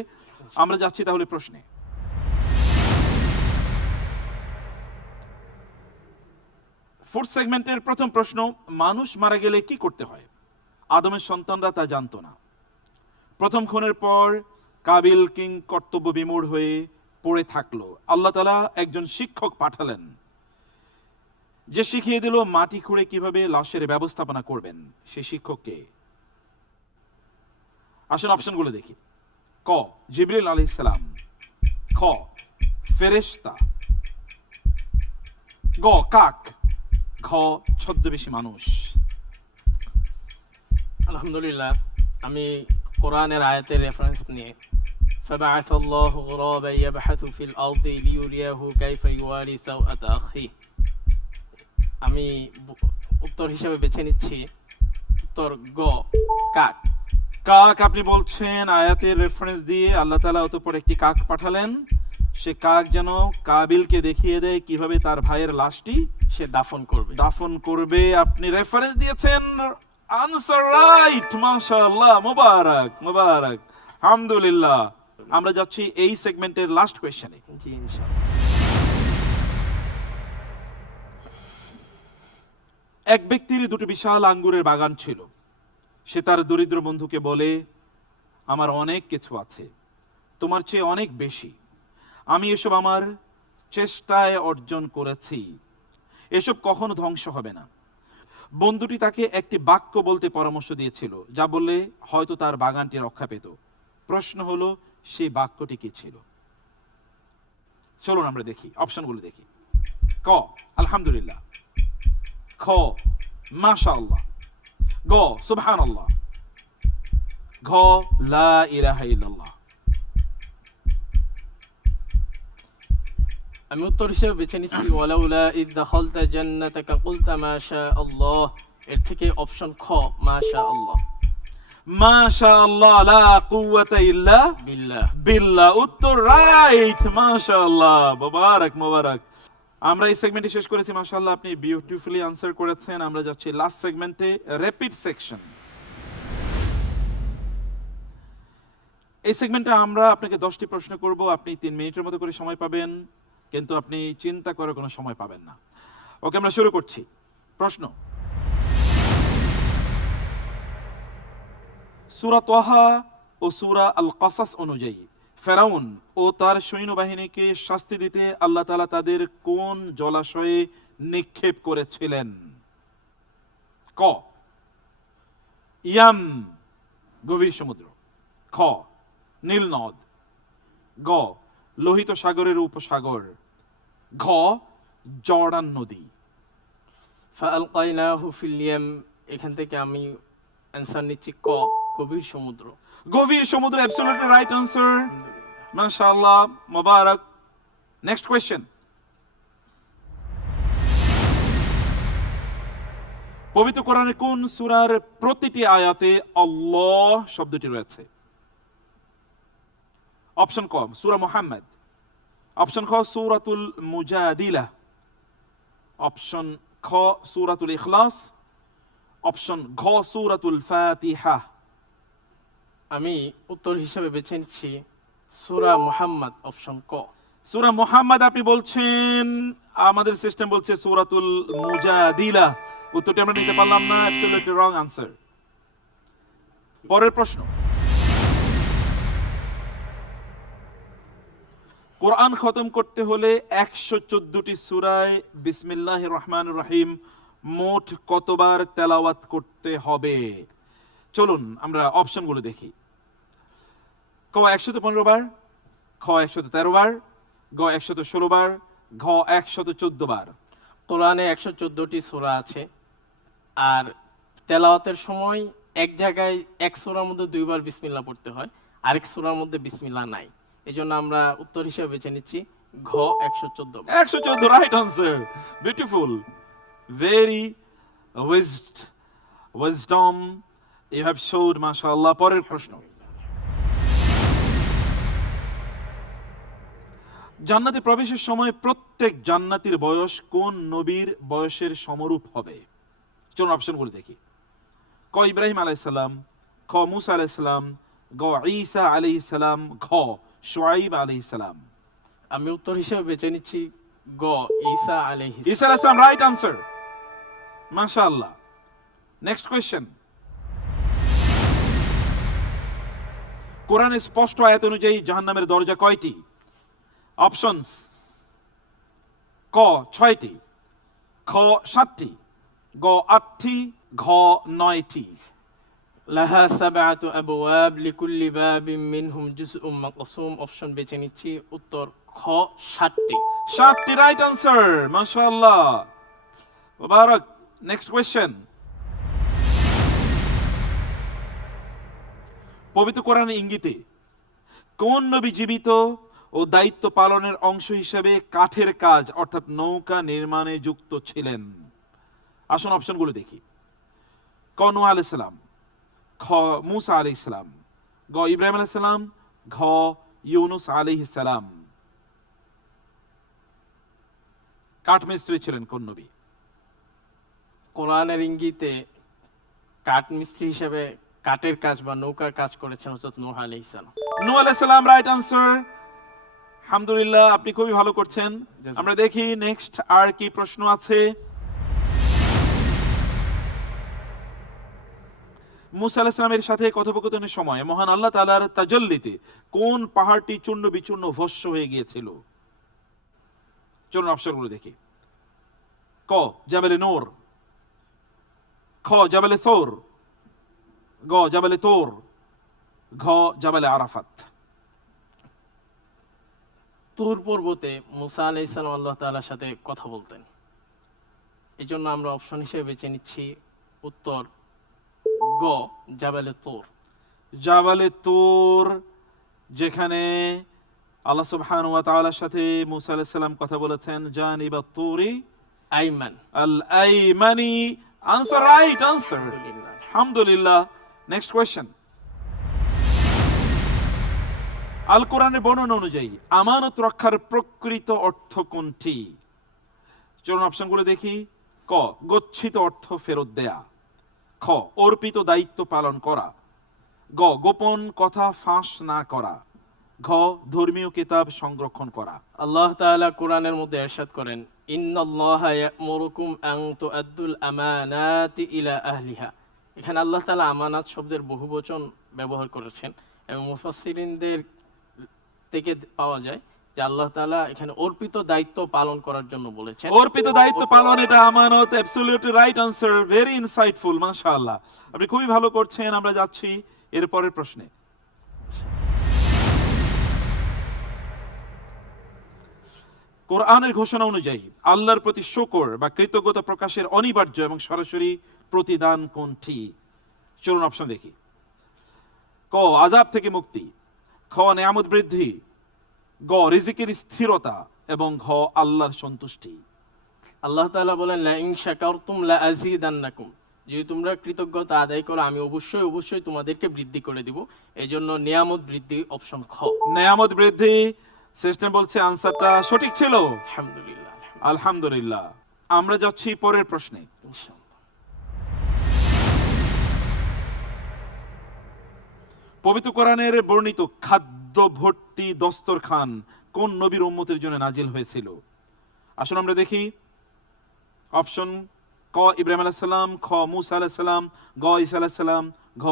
আমরা যাচ্ছি তাহলে প্রশ্নে। ফোর্থ সেগমেন্টের প্রথম প্রশ্ন, মানুষ মারা গেলে কি করতে হয়? আদমের সন্তানরা তা জানতো না। প্রথম খুনের পর কাবিল কিং কর্তব্য বিমূঢ় হয়ে পড়ে থাকলো। আল্লাহ তাআলা একজন শিক্ষক পাঠালেন, যে শিখিয়ে দিল মাটি খুঁড়ে কিভাবে লাশের ব্যবস্থাপনা করবেন। সেই শিক্ষককে আসুন অপশনগুলো দেখি। ক, জিবরিল আলাইহিস সালাম। খ, ফেরেশতা। গ, কাক। ঘ, ছদ্মবেশী মানুষ। আলহামদুলিল্লাহ, আমি কোরআনের আয়াতের রেফারেন্স নিয়ে فبعث الله غرابا يبحث في الأرض ليريه كيف يواري سوءة أخيه। আমি উত্তর হিসেবে বেছে নিচ্ছি উত্তর গ, কাক। কাক আপনি বলছেন আয়াতের রেফারেন্স দিয়ে আল্লাহ তাআলা অতঃপর একটি কাক পাঠালেন, সে কাক যেন কাবিলকে দেখিয়ে দেয় কিভাবে তার ভাইয়ের লাশটি সে দাফন করবে। আপনি রেফারেন্স দিয়েছেন, আনসার রাইট, মাশাআল্লাহ, মুবারক মুবারক, আলহামদুলিল্লাহ। আমরা যাচ্ছি এই সেগমেন্টের লাস্ট কোশ্চেনে। জি ইনশাআল্লাহ। এক ব্যক্তির দুটি বিশাল আঙ্গুরের বাগান ছিল। সে তার দরিদ্র বন্ধুকে বলে, আমার অনেক কিছু আছে, তোমার চেয়ে অনেক বেশি। আমি এসব আমার চেষ্টায় অর্জন করেছি, এসব কখনো ধ্বংস হবে না। বন্ধুটি তাকে একটি বাক্য বলতে পরামর্শ দিয়েছিল, যা বললে হয়তো তার বাগানটি রক্ষা পেত। প্রশ্ন হলো সেই বাক্যটি কি ছিল? চলুন আমরা দেখি, অপশনগুলো দেখি। ক, আলহামদুলিল্লাহ। খ, মাশাআল্লাহ। গ, সুবহানাল্লাহ। ঘ, লা ইলাহা ইল্লাল্লাহ। আমি উত্তর হিসেবে বেছে নিচ্ছি ওয়ালাউলা ইয দাখালতা জান্নাতাকা কুলতা মা শা আল্লাহ। এর থেকে অপশন খ, মা শা আল্লাহ। মাশাআল্লাহ, লা কুওয়াতা ইল্লা বিল্লাহ। বিল্লাহ, উত্তর রাইট, মাশাআল্লাহ, মুবারক মুবারক। আমরা এই সেগমেন্টে শেষ করেছি, মাশাআল্লাহ, আপনি বিউটিফুলি আনসার করেছেন। আমরা যাচ্ছি লাস্ট সেগমেন্টে, র্যাপিড সেকশন। এই সেগমেন্টে আমরা আপনাকে 10টি প্রশ্ন করব, আপনি 3 মিনিটের মতো করে সময় পাবেন, কিন্তু আপনি চিন্তা করার কোনো সময় পাবেন না। ওকে, আমরা শুরু করছি। প্রশ্ন, সূরা তাহা ও সূরা আল কাসাস অনুযায়ী ফেরাউন ও তার সৈন্যবাহিনীকে শাস্তি দিতে আল্লাহ তাআলা তাদের কোন জলাশয়ে নিক্ষেপ করেছিলেন? ক ইয়াম গভীর সমুদ্র, খ নীল নদ, গ লোহিত সাগরের উপসাগর, ঘ জর্ডান নদী। ফাআলকাইনাহু ফিল ইয়াম, এখান থেকে আমি অ্যানসার নিচ্ছি ক গভীর সমুদ্র। গভীর সমুদ্র, অ্যাবসলিউটলি রাইট আনসার। মাশাআল্লাহ, মুবারক। Next question. পবিত্র কোরআনে কোন সূরার প্রতিটি আয়াতে আল্লাহ শব্দটি রয়েছে? অপশন ক সূরা মুহাম্মদ, অপশন খ সূরাতুল মুজাদিলা, অপশন খ সূরাতুল ইখলাস, অপশন ঘ সূরাতুল ফাতিহা। আমি উত্তর হিসেবে বেছে নিচ্ছি সূরা মুহাম্মদ, অপশন ক। সূরা মুহাম্মদ আপনি বলছেন, আমাদের সিস্টেম বলছে সূরাতুল মুজাদিলা। উত্তরটি আমরা নিতে পারলাম না, অ্যাবসলিউটলি রং আনসার। পরের প্রশ্ন। কোরআন খতম করতে হলে 114টি সূরায় বিসমিল্লাহির রহমানির রহিম মোট কতবার তেলাওয়াত করতে হবে? চলুন আমরা অপশনগুলো দেখি। ক 115 বার, খ 113 বার, গ 116 বার, ঘ 114 বার। কোরআনে 114টি সূরা আছে, আর তেলাওয়াতের সময় এক জায়গায় এক সূরার মধ্যে দুইবার বিসমিল্লাহ পড়তে হয়, আরেক সূরার মধ্যে বিসমিল্লাহ নাই। এজন্য আমরা উত্তর হিসেবে বেছে নিচ্ছি ঘ 114 বার। 114, right answer. Beautiful, very wisdom you have showed, মাশাআল্লাহ। পরের প্রশ্ন। জান্নাতে প্রবেশের সময় প্রত্যেক জান্নাতীর বয়স কোন নবীর বয়সের সমরূপ হবে? চলুন অপশনগুলো দেখি। ক ইব্রাহিম আলাইহিস সালাম, খ মুসা আলাইহিস সালাম, গ ঈসা আলাইহিস সালাম, ঘ শুআইব আলাইহিস সালাম। আমি উত্তর হিসেবে বেছে নিচ্ছি গ ঈসা আলাইহিস। ঈসা আলাইহিস সালাম, রাইট আনসার। মাশাআল্লাহ। Next question. কোরআনের স্পষ্ট আয়াত অনুযায়ী জাহান্নামের দরজা কয়টি? অপশনস ক 6টি, খ 7টি, গ 8টি, ঘ 9টি। লাহা সাবআতু আবওয়াব লিকুল্লি বাবিন মিনহুম জুজউম মাকসুম। অপশন বেছে নিচ্ছি উত্তর খ 7টি। 7টি, রাইট আনসার। মাশাআল্লাহ, মুবারক। Next question. পবিত্র কোরআনের ইঙ্গিতে কোন নবী জীবিত ও দায়িত্ব পালনের অংশ হিসেবে কাঠের কাজ অর্থাৎ নৌকা নির্মাণে যুক্ত ছিলেন? আসুন অপশনগুলো দেখি। ক নূহ আলাইহিস সালাম, খ মুসা আলাইহিস সালাম, গ ইব্রাহিম আলাইহিস সালাম, ঘ ইউনুস আলাইহিস সালাম। কাঠমিস্ত্রি ছিলেন কোন নবী? কোরআনের ইঙ্গিতে কাঠ মিস্ত্রি হিসেবে কাঠের কাজ বা নৌকার কাজ করেছেন হযরত নূহ আলাইহিস সালাম। নূহ আলাইহিস সালাম, রাইট আনসার। আলহামদুলিল্লাহ, আপনি খুবই ভালো করছেন। আমরা দেখি নেক্সট আর কি প্রশ্ন আছে। মুসা আলাইহিস সালামের সাথে কথোপকথনের সময় মহান আল্লাহ তাআলার তাজাল্লিতে কোন পাহাড়টি চূর্ণ বিচূর্ণ ভস্ম হয়ে গিয়েছিল? চলুন অপশনগুলো দেখি। ক জাবালে নূর, খ জাবালে সৌর, গ জাবালে তোর, ঘ জাবালে আরাফাত। তুর পর্বতে মুসা আলাইহিস সালাম আল্লাহ তাআলার সাথে কথা বলতেন। এই জন্য আমরা অপশন হিসেবে বেছে নিচ্ছি উত্তর গ জাবালে তুর। জাবালে তুর, যেখানে আল্লাহ সুবহানাহু ওয়া তাআলার সাথে মুসা আলাইহিস সালাম কথা বলেছেন, জানিবাত তুরি আইমান। আল আইমানি। Answer, right answer. আলহামদুলিল্লাহ। Next question. আল কোরআনের বর্ণনা অনুযায়ী আমানত রক্ষার প্রকৃত অর্থ কোনটি? চলুন অপশনগুলো দেখি। ক গচ্ছিত অর্থ ফেরত দেয়া, খ অর্পিত দায়িত্ব পালন করা, গ গোপন কথা ফাঁস না করা, ঘ ধর্মীয় কিতাব সংরক্ষণ করা। আল্লাহ তাআলা কোরআনের মধ্যে ইরশাদ করেন, ইন্নাল্লাহা ইয়া'মুরুকুম আন তুআদ্দুল আমানাতি ইলা আহলিহা। এখানে আল্লাহ তাআলা আমানাত শব্দের বহুবচন ব্যবহার করেছেন এবং মুফাসসিরিনদের থেকে পাওয়া যায় যে আল্লাহ তাআলা এখানে অর্পিত দায়িত্ব পালন করার জন্য বলেছেন। অর্পিত দায়িত্ব পালন, এটা আমানত, absolutely right answer, very insightful, মাশাআল্লাহ। আপনি খুবই ভালো করছেন। আমরা যাচ্ছি এর পরের প্রশ্নে। কোরআনের ঘোষণা অনুযায়ী আল্লাহর প্রতি শুকর বা কৃতজ্ঞতা প্রকাশের অনিবার্য এবং সরাসরি প্রতিদান কোনটি? চলুন অপশন দেখি। ক, আযাব থেকে মুক্তি, খ, নিয়ামত বৃদ্ধি, গ, রিজিকের স্থিরতা, এবং ঘ, আল্লাহর সন্তুষ্টি। আল্লাহ তাআলা বলেন লা ইন শাকারতুম লা আযীদান্নাকুম, যদি তোমরা কৃতজ্ঞতা আদায় করো আমি অবশ্যই অবশ্যই তোমাদেরকে বৃদ্ধি করে দিব। এজন্য নিয়ামত বৃদ্ধি, অপশন খ। নিয়ামত বৃদ্ধি, সিস্টেম বলছে আনসারটা সঠিক ছিল। আলহামদুলিল্লাহ। আলহামদুলিল্লাহ। আমরা যাচ্ছি পরের প্রশ্নে। ইনশাআল্লাহ। পবিত্র কোরআনের বর্ণিত খাদ্য ভর্তি দস্তরখান কোন নবীর উম্মতের জন্য নাজিল হয়েছিল? আসুন আমরা দেখি। অপশন ক, ইব্রাহিম আলাইহিস সালাম, খ, মূসা আলাইহিস সালাম, গ, ঈসা আলাইহিস সালাম, ঘ,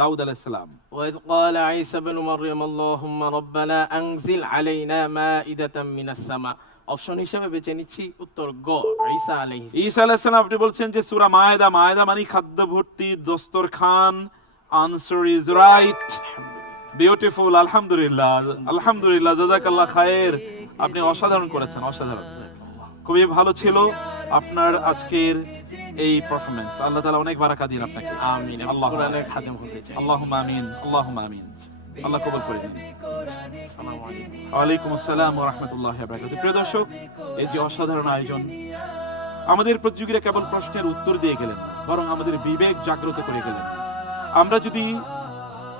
দাউদ আলাইহিস সালাম। وإذ قال عيسى بن مريم اللهم ربنا أنزل علينا مائدة من السماء, অপশন হিসেবে বেছে নিচ্ছি উত্তর গ, ঈসা আলাইহিস সালাম। ঈসা আলাইহিস সালাম। আপনি বলছেন যে সূরা মায়েদা, মায়েদা মানে খাদ্য ভর্তি দস্তরখান। Answer is right, beautiful. আলহামদুলিল্লাহ, আলহামদুলিল্লাহ, জাযাকাল্লাহ খায়ের। আপনি অসাধারণ করেছেন, অসাধারণ, খুবই ভালো ছিল আপনার আজকের এই পারফরম্যান্স। আল্লাহ তাআলা অনেক বারাকা দিন আপনাকে। আমিন। আল্লাহ কোরআনের খাদেম হতে চাই। আল্লাহুম্মা আমিন, আল্লাহুম্মা আমিন। আল্লাহ কবুল করে নিন। আসসালামু আলাইকুম। ওয়ালাইকুম আসসালাম ওয়া রাহমাতুল্লাহি ওয়া বারাকাতুহু। প্রিয় দর্শক, এই যে অসাধারণ আয়োজন, আমাদের প্রতিযোগীরা কেবল প্রশ্নের উত্তর দিয়ে গেলেন না, বরং আমাদের বিবেক জাগ্রত করে গেলেন। আমরা যদি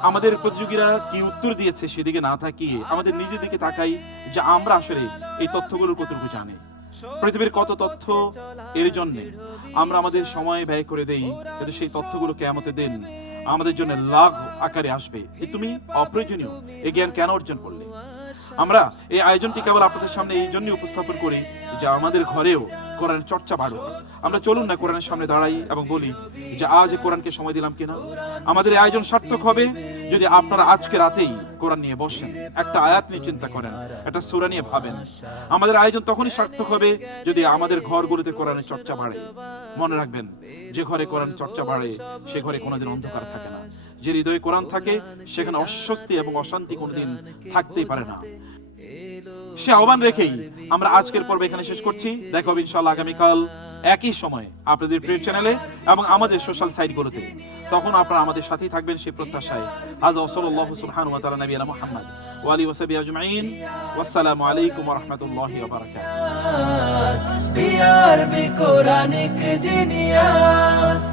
আমাদের প্রতিযোগীরা কি উত্তর দিয়েছে সেদিকে না তাকিয়ে আমাদের নিজের দিকে তাকাই যে আমরা আসলে এই তথ্যগুলোর কতটুকু জানি, পৃথিবীর কত তথ্য, এর জন্য আমরা আমাদের সময় ব্যয় করে দেই, কিন্তু সেই তথ্যগুলো কিয়ামতের দিন আমাদের জন্য লাভ আকারে আসবে। তুমি অপ্রয়োজনীয় এই জ্ঞান কেন অর্জন করলে? আমরা এই আয়োজনটি কেবল আপনাদের সামনে এই জন্য উপস্থাপন করি যে আমাদের ঘরেও কোরআনের চর্চা বাড়ুক। আমরা চলুন না কোরআনের সামনে দাঁড়াই এবং বলি যে আজ কোরআনকে সময় দিলাম কিনা। আমাদের এই আয়োজন সার্থক হবে যদি আপনারা আজকে রাতেই কোরআন নিয়ে বসেন, একটা আয়াত নিয়ে চিন্তা করেন, একটা সূরা নিয়ে ভাবেন। আমাদের আয়োজন তখনই সার্থক হবে যদি আমাদের ঘরগুলোতে কোরআনের চর্চা বাড়ে। মনে রাখবেন, যে ঘরে কোরআন চর্চা বাড়ে সে ঘরে কোনোদিন অন্ধকার থাকে না। যে হৃদয়ে কোরআন থাকে সেখানে অস্বস্তি এবং অশান্তি কোনোদিন থাকতেই পারে না। সে আহ্বান রেখেই আমরা আজকের পর্ব এখানে শেষ করছি। দেখা হবে ইনশাআল্লাহ আগামীকাল একই সময় আপনাদের প্রিয় চ্যানেলে এবং আমাদের সোশ্যাল সাইটগুলোতে। তখন আপনারা আমাদের সাথেই থাকবেন সেই প্রত্যাশায়। আজ সাল্লাল্লাহু সুবহানাহু ওয়া তাআলা নবিয়ানা মুহাম্মদ ওয়া আলিহি ওয়া সাহবিহি আজমাইন। ওয়াসসালামু আলাইকুম ওয়া রাহমাতুল্লাহি ওয়া বারাকাতুহু। BRB Quranic Genius.